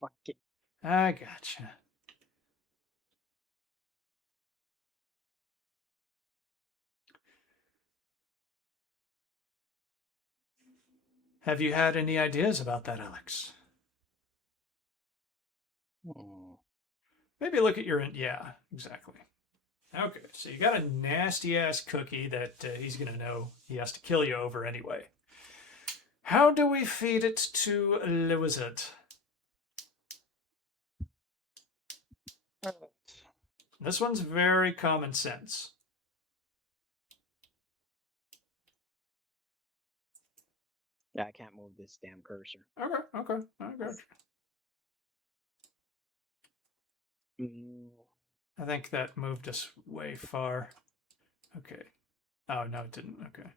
Fuck it. I gotcha. Have you had any ideas about that, Alex? Maybe look at your... Yeah, exactly. Okay, so you got a nasty-ass cookie that he's going to know he has to kill you over anyway. How do we feed it to the wizard? This one's very common sense. Yeah, I can't move this damn cursor. Okay. I got you. I think that moved us way far. Okay. Oh, no, it didn't. Okay.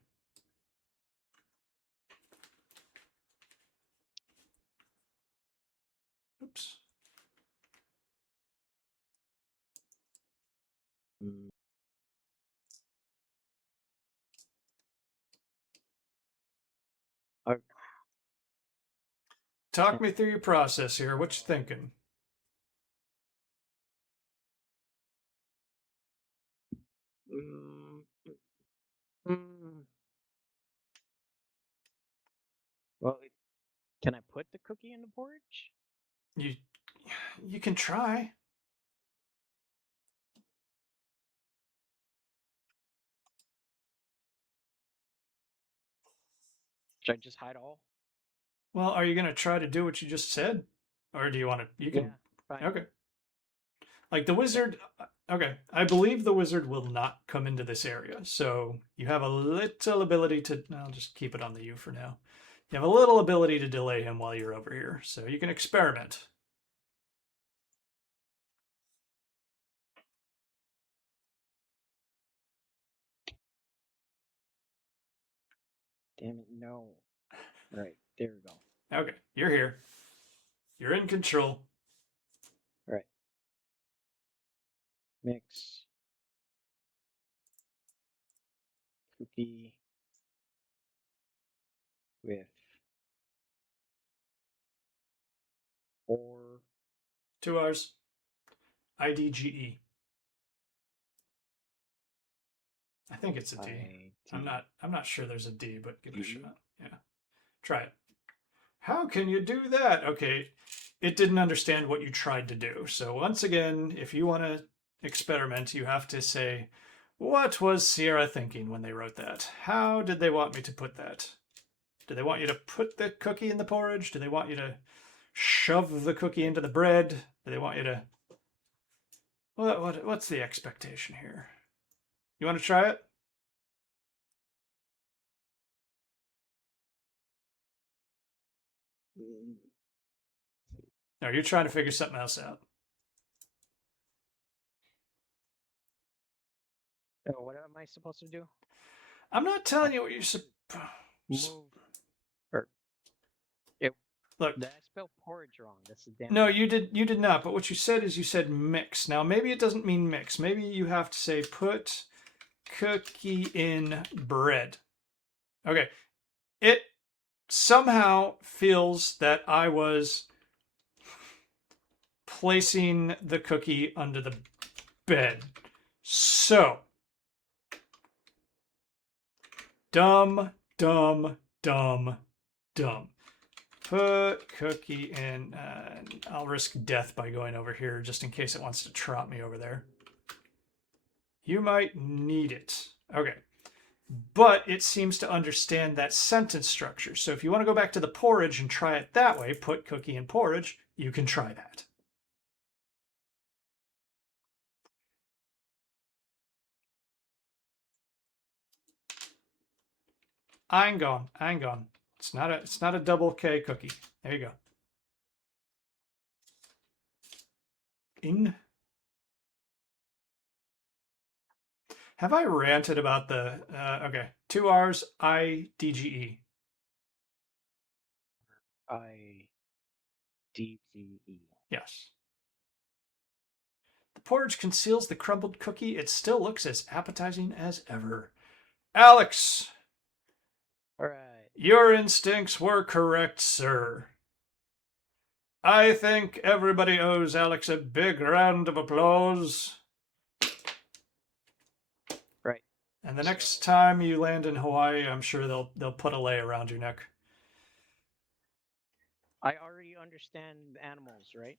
Oops. Talk me through your process here. What you thinking? Mm, mm. Well, can I put the cookie in the porridge? You can try. Should I just hide all? Well, are you gonna try to do what you just said, or do you want to? You can. Yeah, fine. Okay. Like the Yeah. wizard. Okay, I believe the wizard will not come into this area, so you have a little ability to. I'll just keep it on the U for now. You have a little ability to delay him while you're over here, so you can experiment. Damn it, no. All right, there we go. Okay, you're here. You're in control. All right. Mix. Cookie. With. Or. 2 hours. IDGE. I think it's a D. I'm not sure there's a D, but give it a shot. Yeah. Try it. How can you do that? Okay. It didn't understand what you tried to do. So once again, if you want to experiment, you have to say, what was Sierra thinking when they wrote that? How did they want me to put that? Do they want you to put the cookie in the porridge? Do they want you to shove the cookie into the bread? Do they want you to... What's the expectation here? You want to try it? No, you're trying to figure something else out. Oh, what am I supposed to do? I'm not telling you what you're supposed... Move. Or. It, Look. did I spell porridge wrong? That's the damn No, thing. you did not. But what you said is you said mix. Now, maybe it doesn't mean mix. Maybe you have to say put cookie in bread. Okay. It somehow feels that I was placing the cookie under the bed. So, dumb. Put cookie in. I'll risk death by going over here just in case it wants to trot me over there. You might need it. Okay. But it seems to understand that sentence structure. So if you want to go back to the porridge and try it that way, put cookie in porridge, you can try that. I'm gone. It's not a double K cookie. There you go. In. Have I ranted about the okay. 2 R's IDGE. IDGE. Yes. The porridge conceals the crumbled cookie. It still looks as appetizing as ever. Alex! All right. Your instincts were correct, sir. I think everybody owes Alex a big round of applause. Right. And the next time you land in Hawaii, I'm sure they'll put a lei around your neck. I already understand animals, right?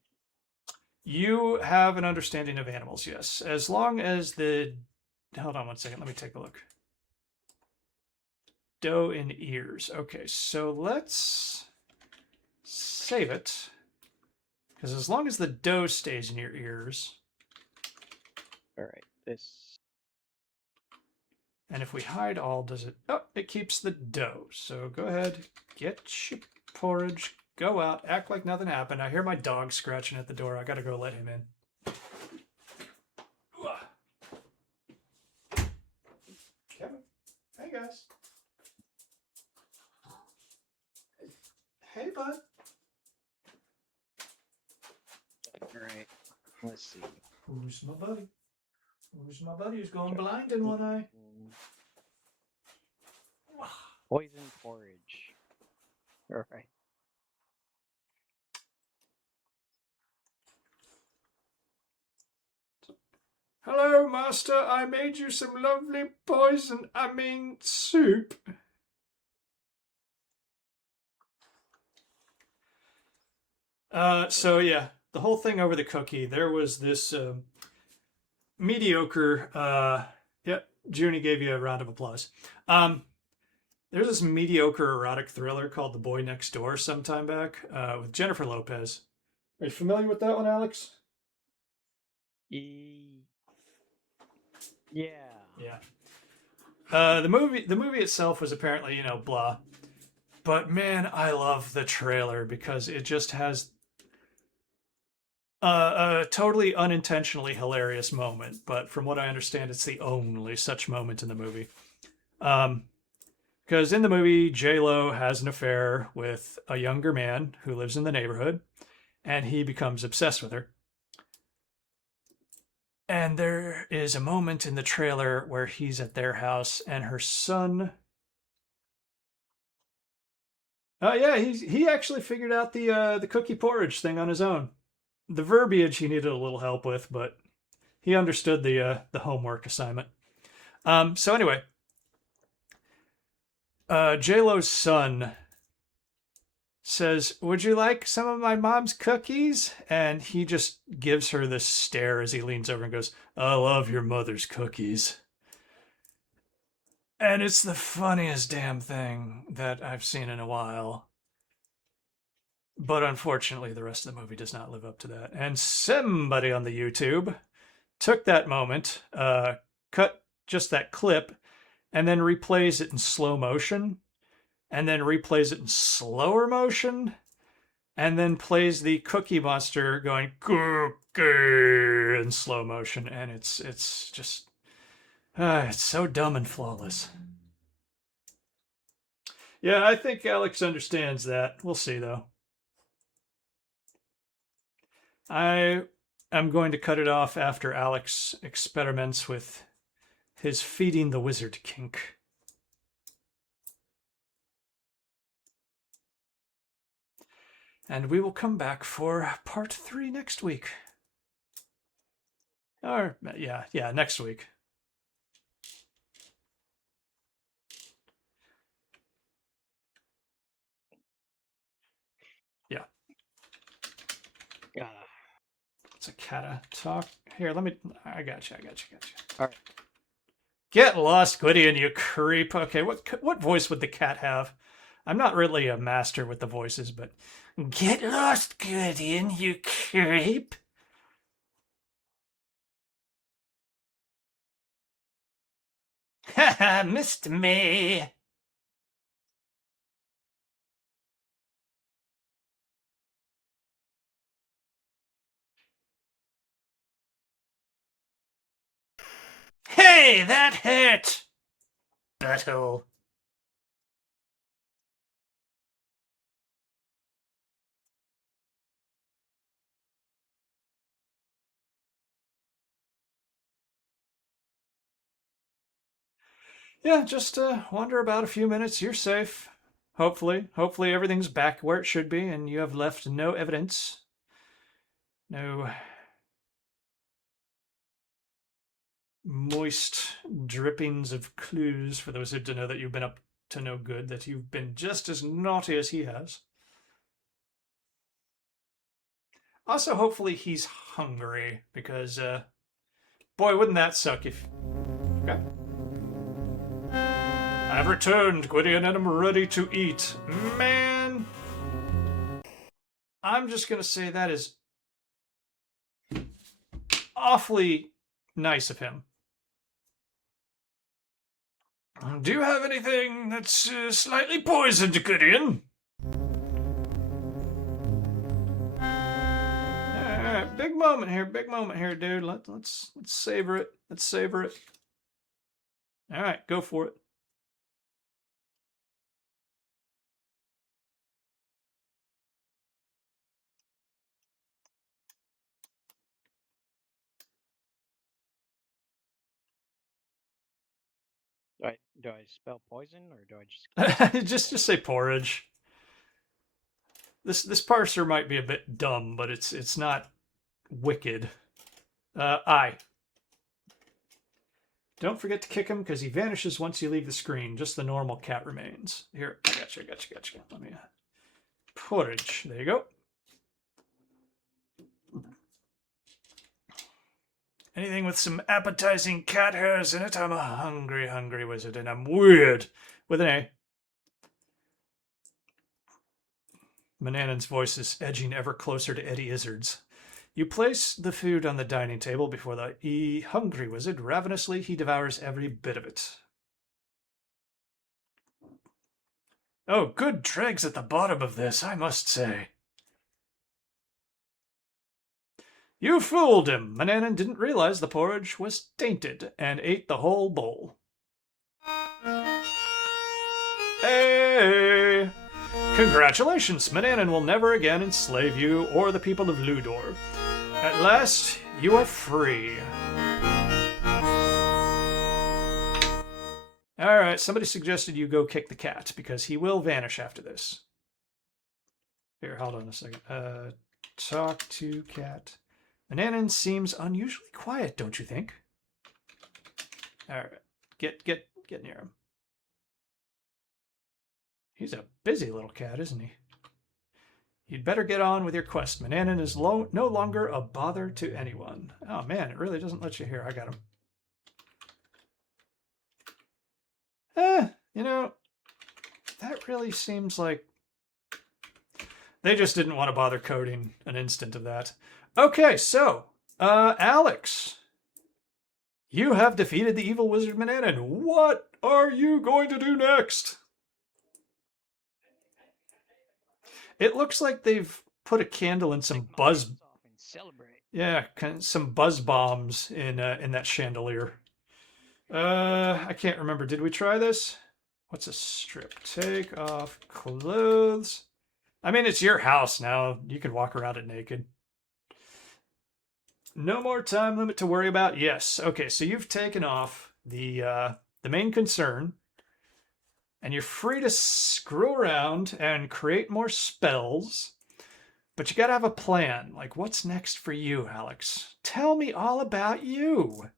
You have an understanding of animals, yes. As long as the... Hold on one second. Let me take a look. Doe in ears. Okay, so let's save it. Because as long as the doe stays in your ears... All right, this... And if we hide all, does it... Oh, it keeps the doe. So go ahead, get your porridge, go out, act like nothing happened. I hear my dog scratching at the door. I gotta go let him in. Kevin. Hey, guys. Hey, bud. All right, let's see. Who's my buddy? Who's my buddy who's going blind in one eye? Poison porridge. All right. Hello, master. I made you some lovely soup. So yeah, the whole thing over the cookie, there was this mediocre, yeah, Junie gave you a round of applause. There's this mediocre erotic thriller called The Boy Next Door sometime back with Jennifer Lopez. Are you familiar with that one, Alex? Yeah. Yeah. The movie itself was apparently, blah. But man, I love the trailer because it just has a totally unintentionally hilarious moment. But from what I understand, it's the only such moment in the movie. Because in the movie, J Lo has an affair with a younger man who lives in the neighborhood, and he becomes obsessed with her. And there is a moment in the trailer where he's at their house, and her son. Oh yeah, he actually figured out the cookie porridge thing on his own. The verbiage he needed a little help with, but he understood the homework assignment. So anyway, J Lo's son says, "Would you like some of my mom's cookies?" And he just gives her this stare as he leans over and goes, "I love your mother's cookies." And it's the funniest damn thing that I've seen in a while. But unfortunately, the rest of the movie does not live up to that. And somebody on the YouTube took that moment, cut just that clip, and then replays it in slow motion, and then replays it in slower motion, and then plays the Cookie Monster going cookie in slow motion, and it's just it's so dumb and flawless. Yeah, I think Alex understands that. We'll see though. I am going to cut it off after Alex experiments with his feeding the wizard kink. And we will come back for part 3 next week. Or, yeah, next week. Yeah. It's a cat talk. Here, I got you. All right. Get lost, Gwydion, you creep. Okay, what voice would the cat have? I'm not really a master with the voices, but get lost, Gwydion, you creep. Haha, missed me. Hey, that hurt. Butthole. Yeah, just wander about a few minutes. You're safe. Hopefully everything's back where it should be, and you have left no evidence. No moist drippings of clues for those who know that you've been up to no good, that you've been just as naughty as he has. Also, hopefully he's hungry, because, boy, wouldn't that suck if... Okay. I've returned, Gwydion, and I'm ready to eat. Man! I'm just gonna say that is awfully nice of him. Do you have anything that's slightly poisoned, Gwydion? Big moment here, dude. Let's savor it. Let's savor it. All right, go for it. Do I spell poison or do I just say porridge. This parser might be a bit dumb, but it's not wicked. I. Don't forget to kick him because he vanishes once you leave the screen. Just the normal cat remains. Here, gotcha. Let me... porridge. There you go. Anything with some appetizing cat hairs in it. I'm a hungry wizard, and I'm weird. With an A. Manannan's voice is edging ever closer to Eddie Izzard's. You place the food on the dining table before the hungry wizard. Ravenously, he devours every bit of it. Oh, good dregs at the bottom of this, I must say. You fooled him. Manannan didn't realize the porridge was tainted and ate the whole bowl. Hey! Congratulations, Manannan will never again enslave you or the people of Llewdor. At last, you are free. Alright, somebody suggested you go kick the cat, because he will vanish after this. Here, hold on a second. Talk to cat. Manannan seems unusually quiet, don't you think? Alright, get near him. He's a busy little cat, isn't he? You'd better get on with your quest. Manannan is no longer a bother to anyone. Oh man, it really doesn't let you hear. I got him. You know, that really seems like they just didn't want to bother coding an instant of that. Okay, so, Alex, you have defeated the evil wizard Manannan. What are you going to do next? It looks like they've put a candle in some buzz. Yeah, some buzz bombs in that chandelier. I can't remember. Did we try this? What's a strip? Take off clothes. I mean, it's your house now. You can walk around it naked. No more time limit to worry about. Yes. Okay, so you've taken off the main concern. And you're free to screw around and create more spells. But you gotta have a plan. Like, what's next for you, Alex? Tell me all about you.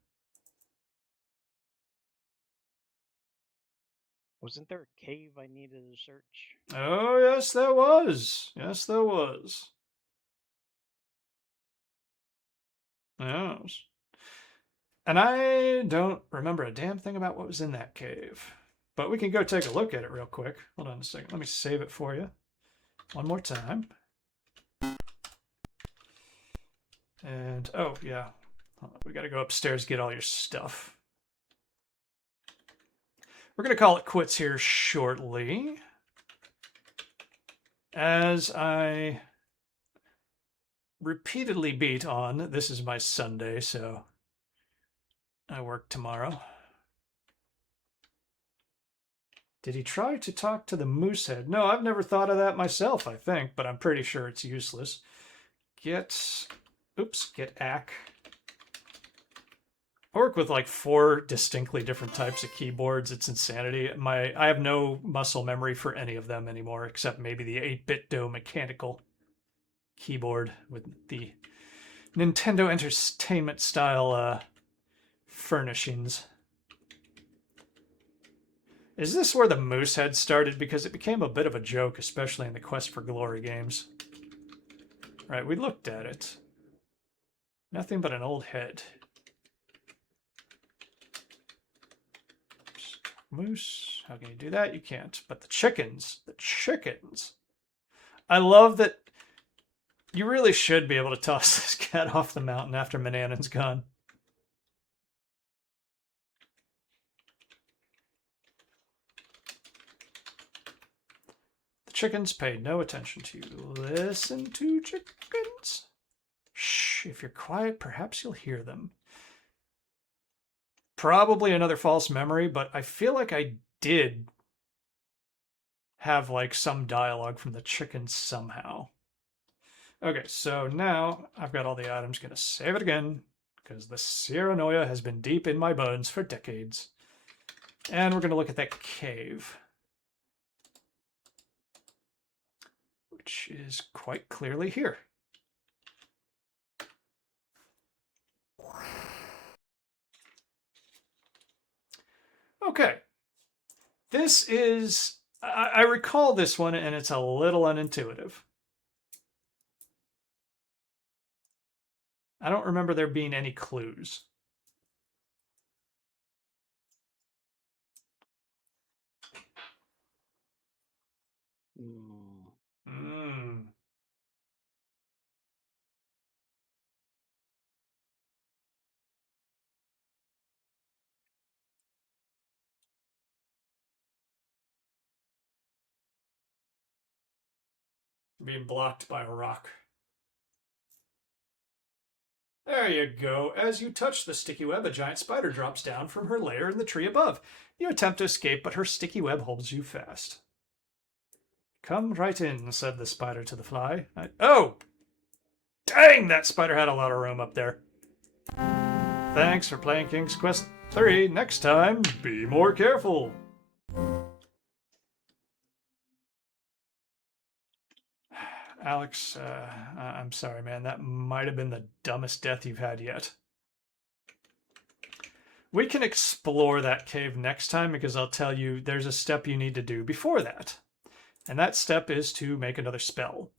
Wasn't there a cave I needed to search? Oh, yes, there was. Yes, there was. Yes. And I don't remember a damn thing about what was in that cave. But we can go take a look at it real quick. Hold on a second. Let me save it for you. One more time. And, oh, yeah. We got to go upstairs, get all your stuff. We're going to call it quits here shortly. As I repeatedly beat on, this is my Sunday, so I work tomorrow. Did he try to talk to the Moosehead? No, I've never thought of that myself, I think, but I'm pretty sure it's useless. Get Ack. I work with like 4 distinctly different types of keyboards. It's insanity. I have no muscle memory for any of them anymore, except maybe the 8-bit-do mechanical keyboard with the Nintendo Entertainment style furnishings. Is this where the Moosehead started? Because it became a bit of a joke, especially in the Quest for Glory games. Right, we looked at it. Nothing but an old head. Moose, how can you do that? You can't. But the chickens. I love that you really should be able to toss this cat off the mountain after Manannan's gone. The chickens paid no attention to you. Listen to chickens. Shh, if you're quiet, perhaps you'll hear them. Probably another false memory, but I feel like I did have like some dialogue from the chickens somehow. Okay, so now I've got all the items. Gonna save it again because the Sierra has been deep in my bones for decades. And we're gonna look at that cave, which is quite clearly here. Okay. This is... I recall this one, and it's a little unintuitive. I don't remember there being any clues. Mm. Being blocked by a rock. There you go. As you touch the sticky web, a giant spider drops down from her lair in the tree above. You attempt to escape, but her sticky web holds you fast. Come right in, said the spider to the fly. Oh! Dang, that spider had a lot of room up there. Thanks for playing King's Quest 3. Next time, be more careful. Alex, I'm sorry, man. That might have been the dumbest death you've had yet. We can explore that cave next time because I'll tell you there's a step you need to do before that. And that step is to make another spell.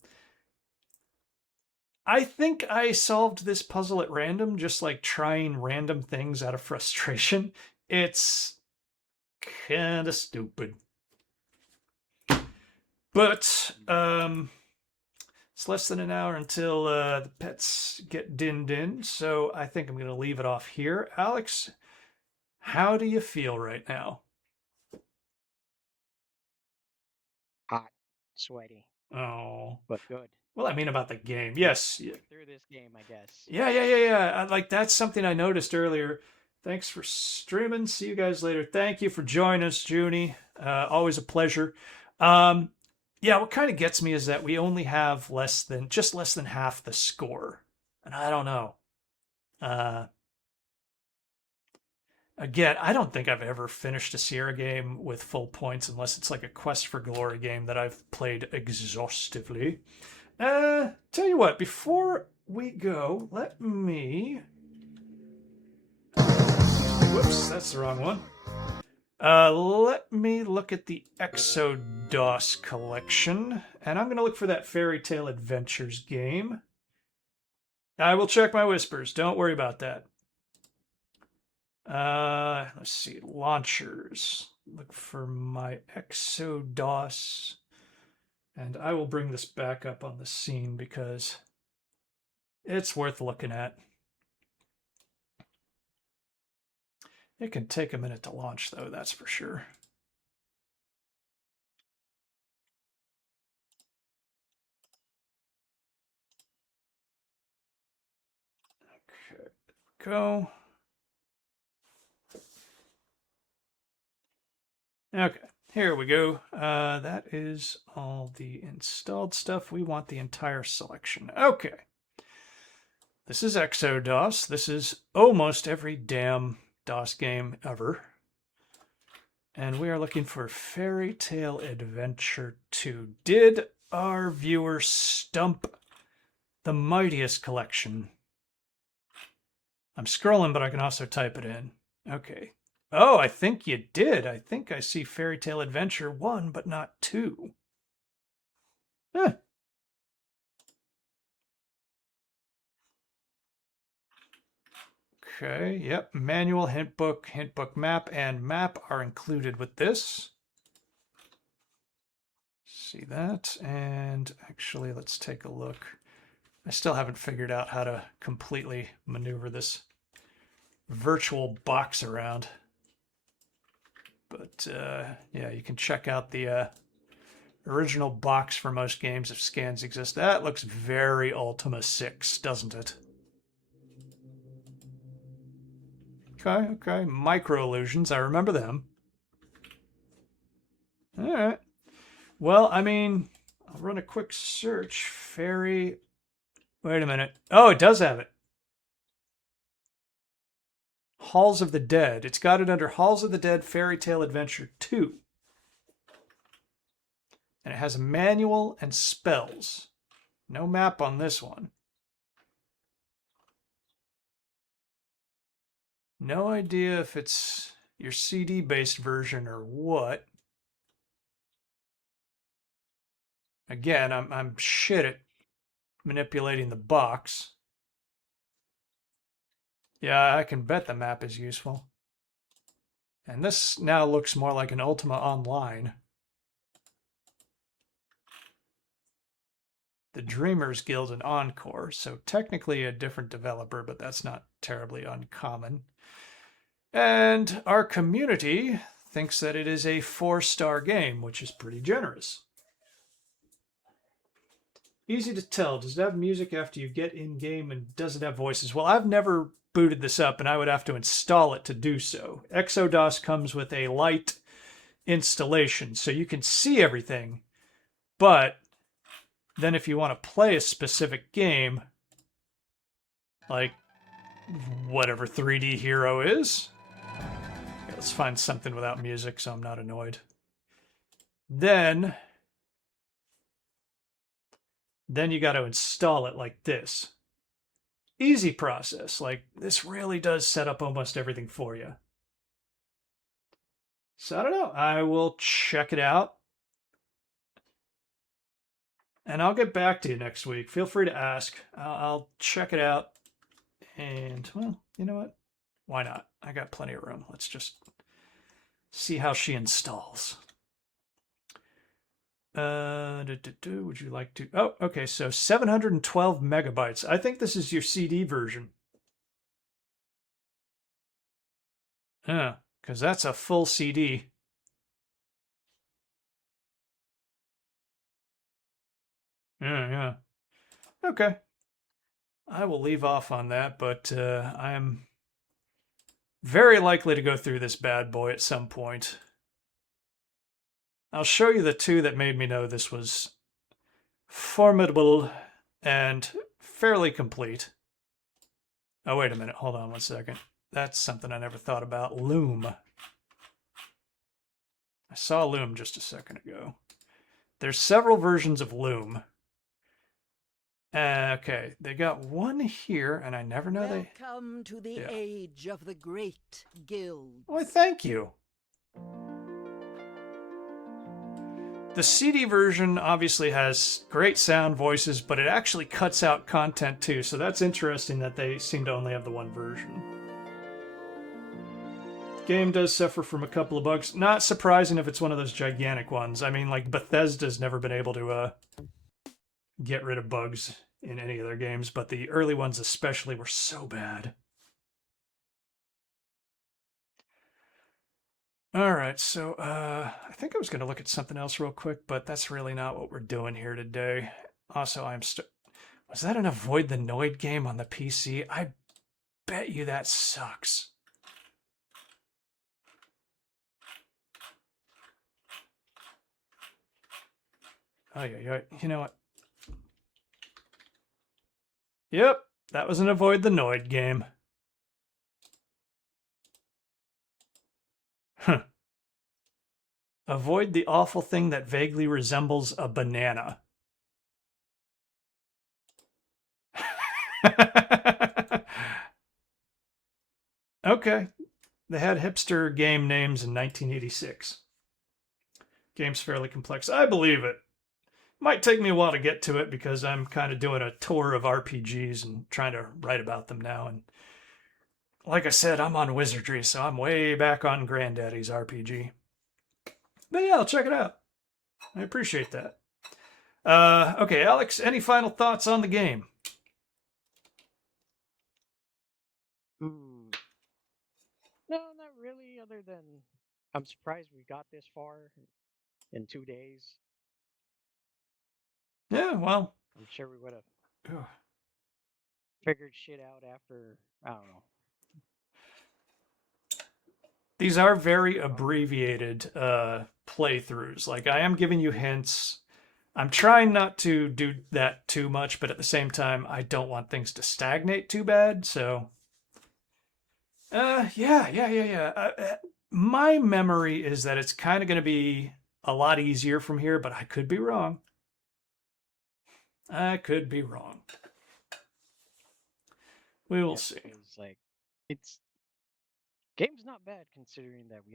I think I solved this puzzle at random, just like trying random things out of frustration. It's kind of stupid. But, it's less than an hour until the pets get dinned in, so I think I'm going to leave it off here. Alex, how do you feel right now? Hot, sweaty, Oh. but good. Well, I mean about the game. Yes. Through this game, I guess. Yeah. Like, that's something I noticed earlier. Thanks for streaming. See you guys later. Thank you for joining us, Junie. Always a pleasure. Yeah, what kind of gets me is that we only have just less than half the score. And I don't know. Again, I don't think I've ever finished a Sierra game with full points unless it's like a Quest for Glory game that I've played exhaustively. Tell you what, before we go, let me... Whoops, that's the wrong one. Let me look at the Exodos collection, and I'm going to look for that Fairy Tale Adventures game. I will check my whispers. Don't worry about that. Let's see. Launchers. Look for my Exodos. And I will bring this back up on the scene because it's worth looking at. It can take a minute to launch, though, that's for sure. Okay, go. Okay, here we go. That is all the installed stuff. We want the entire selection. Okay. This is Exodos. This is almost every damn DOS game ever. And we are looking for Fairy Tale Adventure 2. Did our viewer stump the mightiest collection? I'm scrolling, but I can also type it in. Okay. Oh, I think you did. I think I see Fairy Tale Adventure 1, but not 2. Huh. Okay, yep. Manual, hint book, map, and map are included with this. See that? And actually, let's take a look. I still haven't figured out how to completely maneuver this virtual box around. But yeah, you can check out the original box for most games if scans exist. That looks very Ultima 6, doesn't it? Okay. Micro illusions, I remember them. All right. Well, I mean, I'll run a quick search. Fairy... Wait a minute. Oh, it does have it. Halls of the Dead. It's got it under Halls of the Dead Fairy Tale Adventure 2. And it has a manual and spells. No map on this one. No idea if it's... your CD-based version or what. Again, I'm shit at manipulating the box. Yeah, I can bet the map is useful. And this now looks more like an Ultima Online. The Dreamers Guild and Encore, so technically a different developer, but that's not terribly uncommon. And our community thinks that it is a 4-star game, which is pretty generous. Easy to tell. Does it have music after you get in-game, and does it have voices? Well, I've never booted this up, and I would have to install it to do so. Exodus comes with a light installation, so you can see everything, but then if you want to play a specific game, like whatever 3D Hero is, okay, let's find something without music so I'm not annoyed. Then you got to install it like this. Easy process. Like, this really does set up almost everything for you. So I don't know. I will check it out. And I'll get back to you next week. Feel free to ask. I'll check it out. And, well, you know what? Why not? I got plenty of room. Let's just see how she installs. Would you like to? Oh, okay. So 712 megabytes. I think this is your CD version. Yeah, because that's a full CD. Yeah. Okay. I will leave off on that, but I am very likely to go through this bad boy at some point. I'll show you the two that made me know this was formidable and fairly complete. Oh, wait a minute. Hold on one second. That's something I never thought about. Loom. I saw Loom just a second ago. There's several versions of Loom. Okay, they got one here, and I never know they... Welcome to the age of the great guilds. Why, thank you. The CD version obviously has great sound, voices, but it actually cuts out content too, so that's interesting that they seem to only have the one version. The game does suffer from a couple of bugs. Not surprising if it's one of those gigantic ones. I mean, like, Bethesda's never been able to get rid of bugs in any of their games, but the early ones especially were so bad. All right, so I think I was going to look at something else real quick, but that's really not what we're doing here today. Also, was that an Avoid the Noid game on the PC? I bet you that sucks. Oh, yeah, you know what? Yep, that was an Avoid the Noid game. Huh. Avoid the awful thing that vaguely resembles a banana. Okay. They had hipster game names in 1986. Game's fairly complex. I believe it. Might take me a while to get to it because I'm kind of doing a tour of RPGs and trying to write about them now. And like I said, I'm on Wizardry, so I'm way back on Granddaddy's RPG. But yeah, I'll check it out. I appreciate that. Okay, Alex, any final thoughts on the game? No, not really, other than I'm surprised we got this far in 2 days. Yeah, well, I'm sure we would have figured shit out after, I don't know. These are very abbreviated playthroughs. Like, I am giving you hints. I'm trying not to do that too much, but at the same time, I don't want things to stagnate too bad, so... yeah. My memory is that it's kind of going to be a lot easier from here, but I could be wrong. I could be wrong. We will see. It's like, Game's not bad considering that we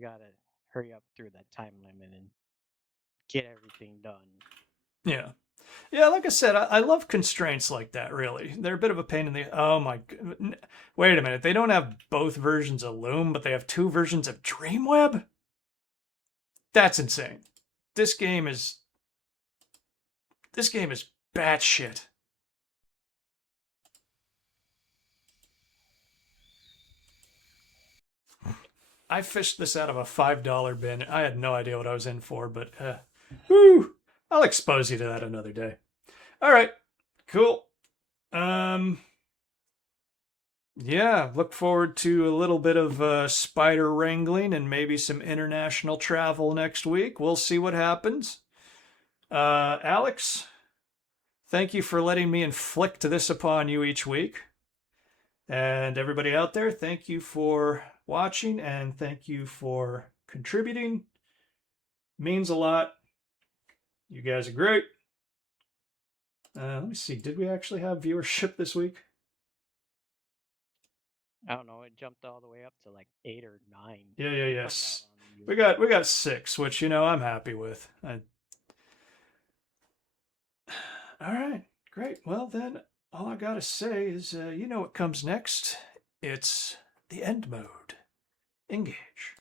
gotta hurry up through that time limit and get everything done. Yeah. Yeah, like I said, I love constraints like that, really. They're a bit of a pain in the... Oh my... Wait a minute. They don't have both versions of Loom, but they have 2 versions of Dreamweb? That's insane. This game is... This game is batshit. I fished this out of a $5 bin. I had no idea what I was in for, but... whew, I'll expose you to that another day. All right. Cool. Yeah, look forward to a little bit of spider wrangling and maybe some international travel next week. We'll see what happens. Alex, thank you for letting me inflict this upon you each week. And everybody out there, thank you for watching and thank you for contributing. Means a lot. You guys are great. Let me see. Did we actually have viewership this week? I don't know. It jumped all the way up to like 8 or 9. Yeah. Find Yes. out on We got 6, which I'm happy with. All right, great. Well then, all I gotta say is, what comes next? It's the end mode. Engage.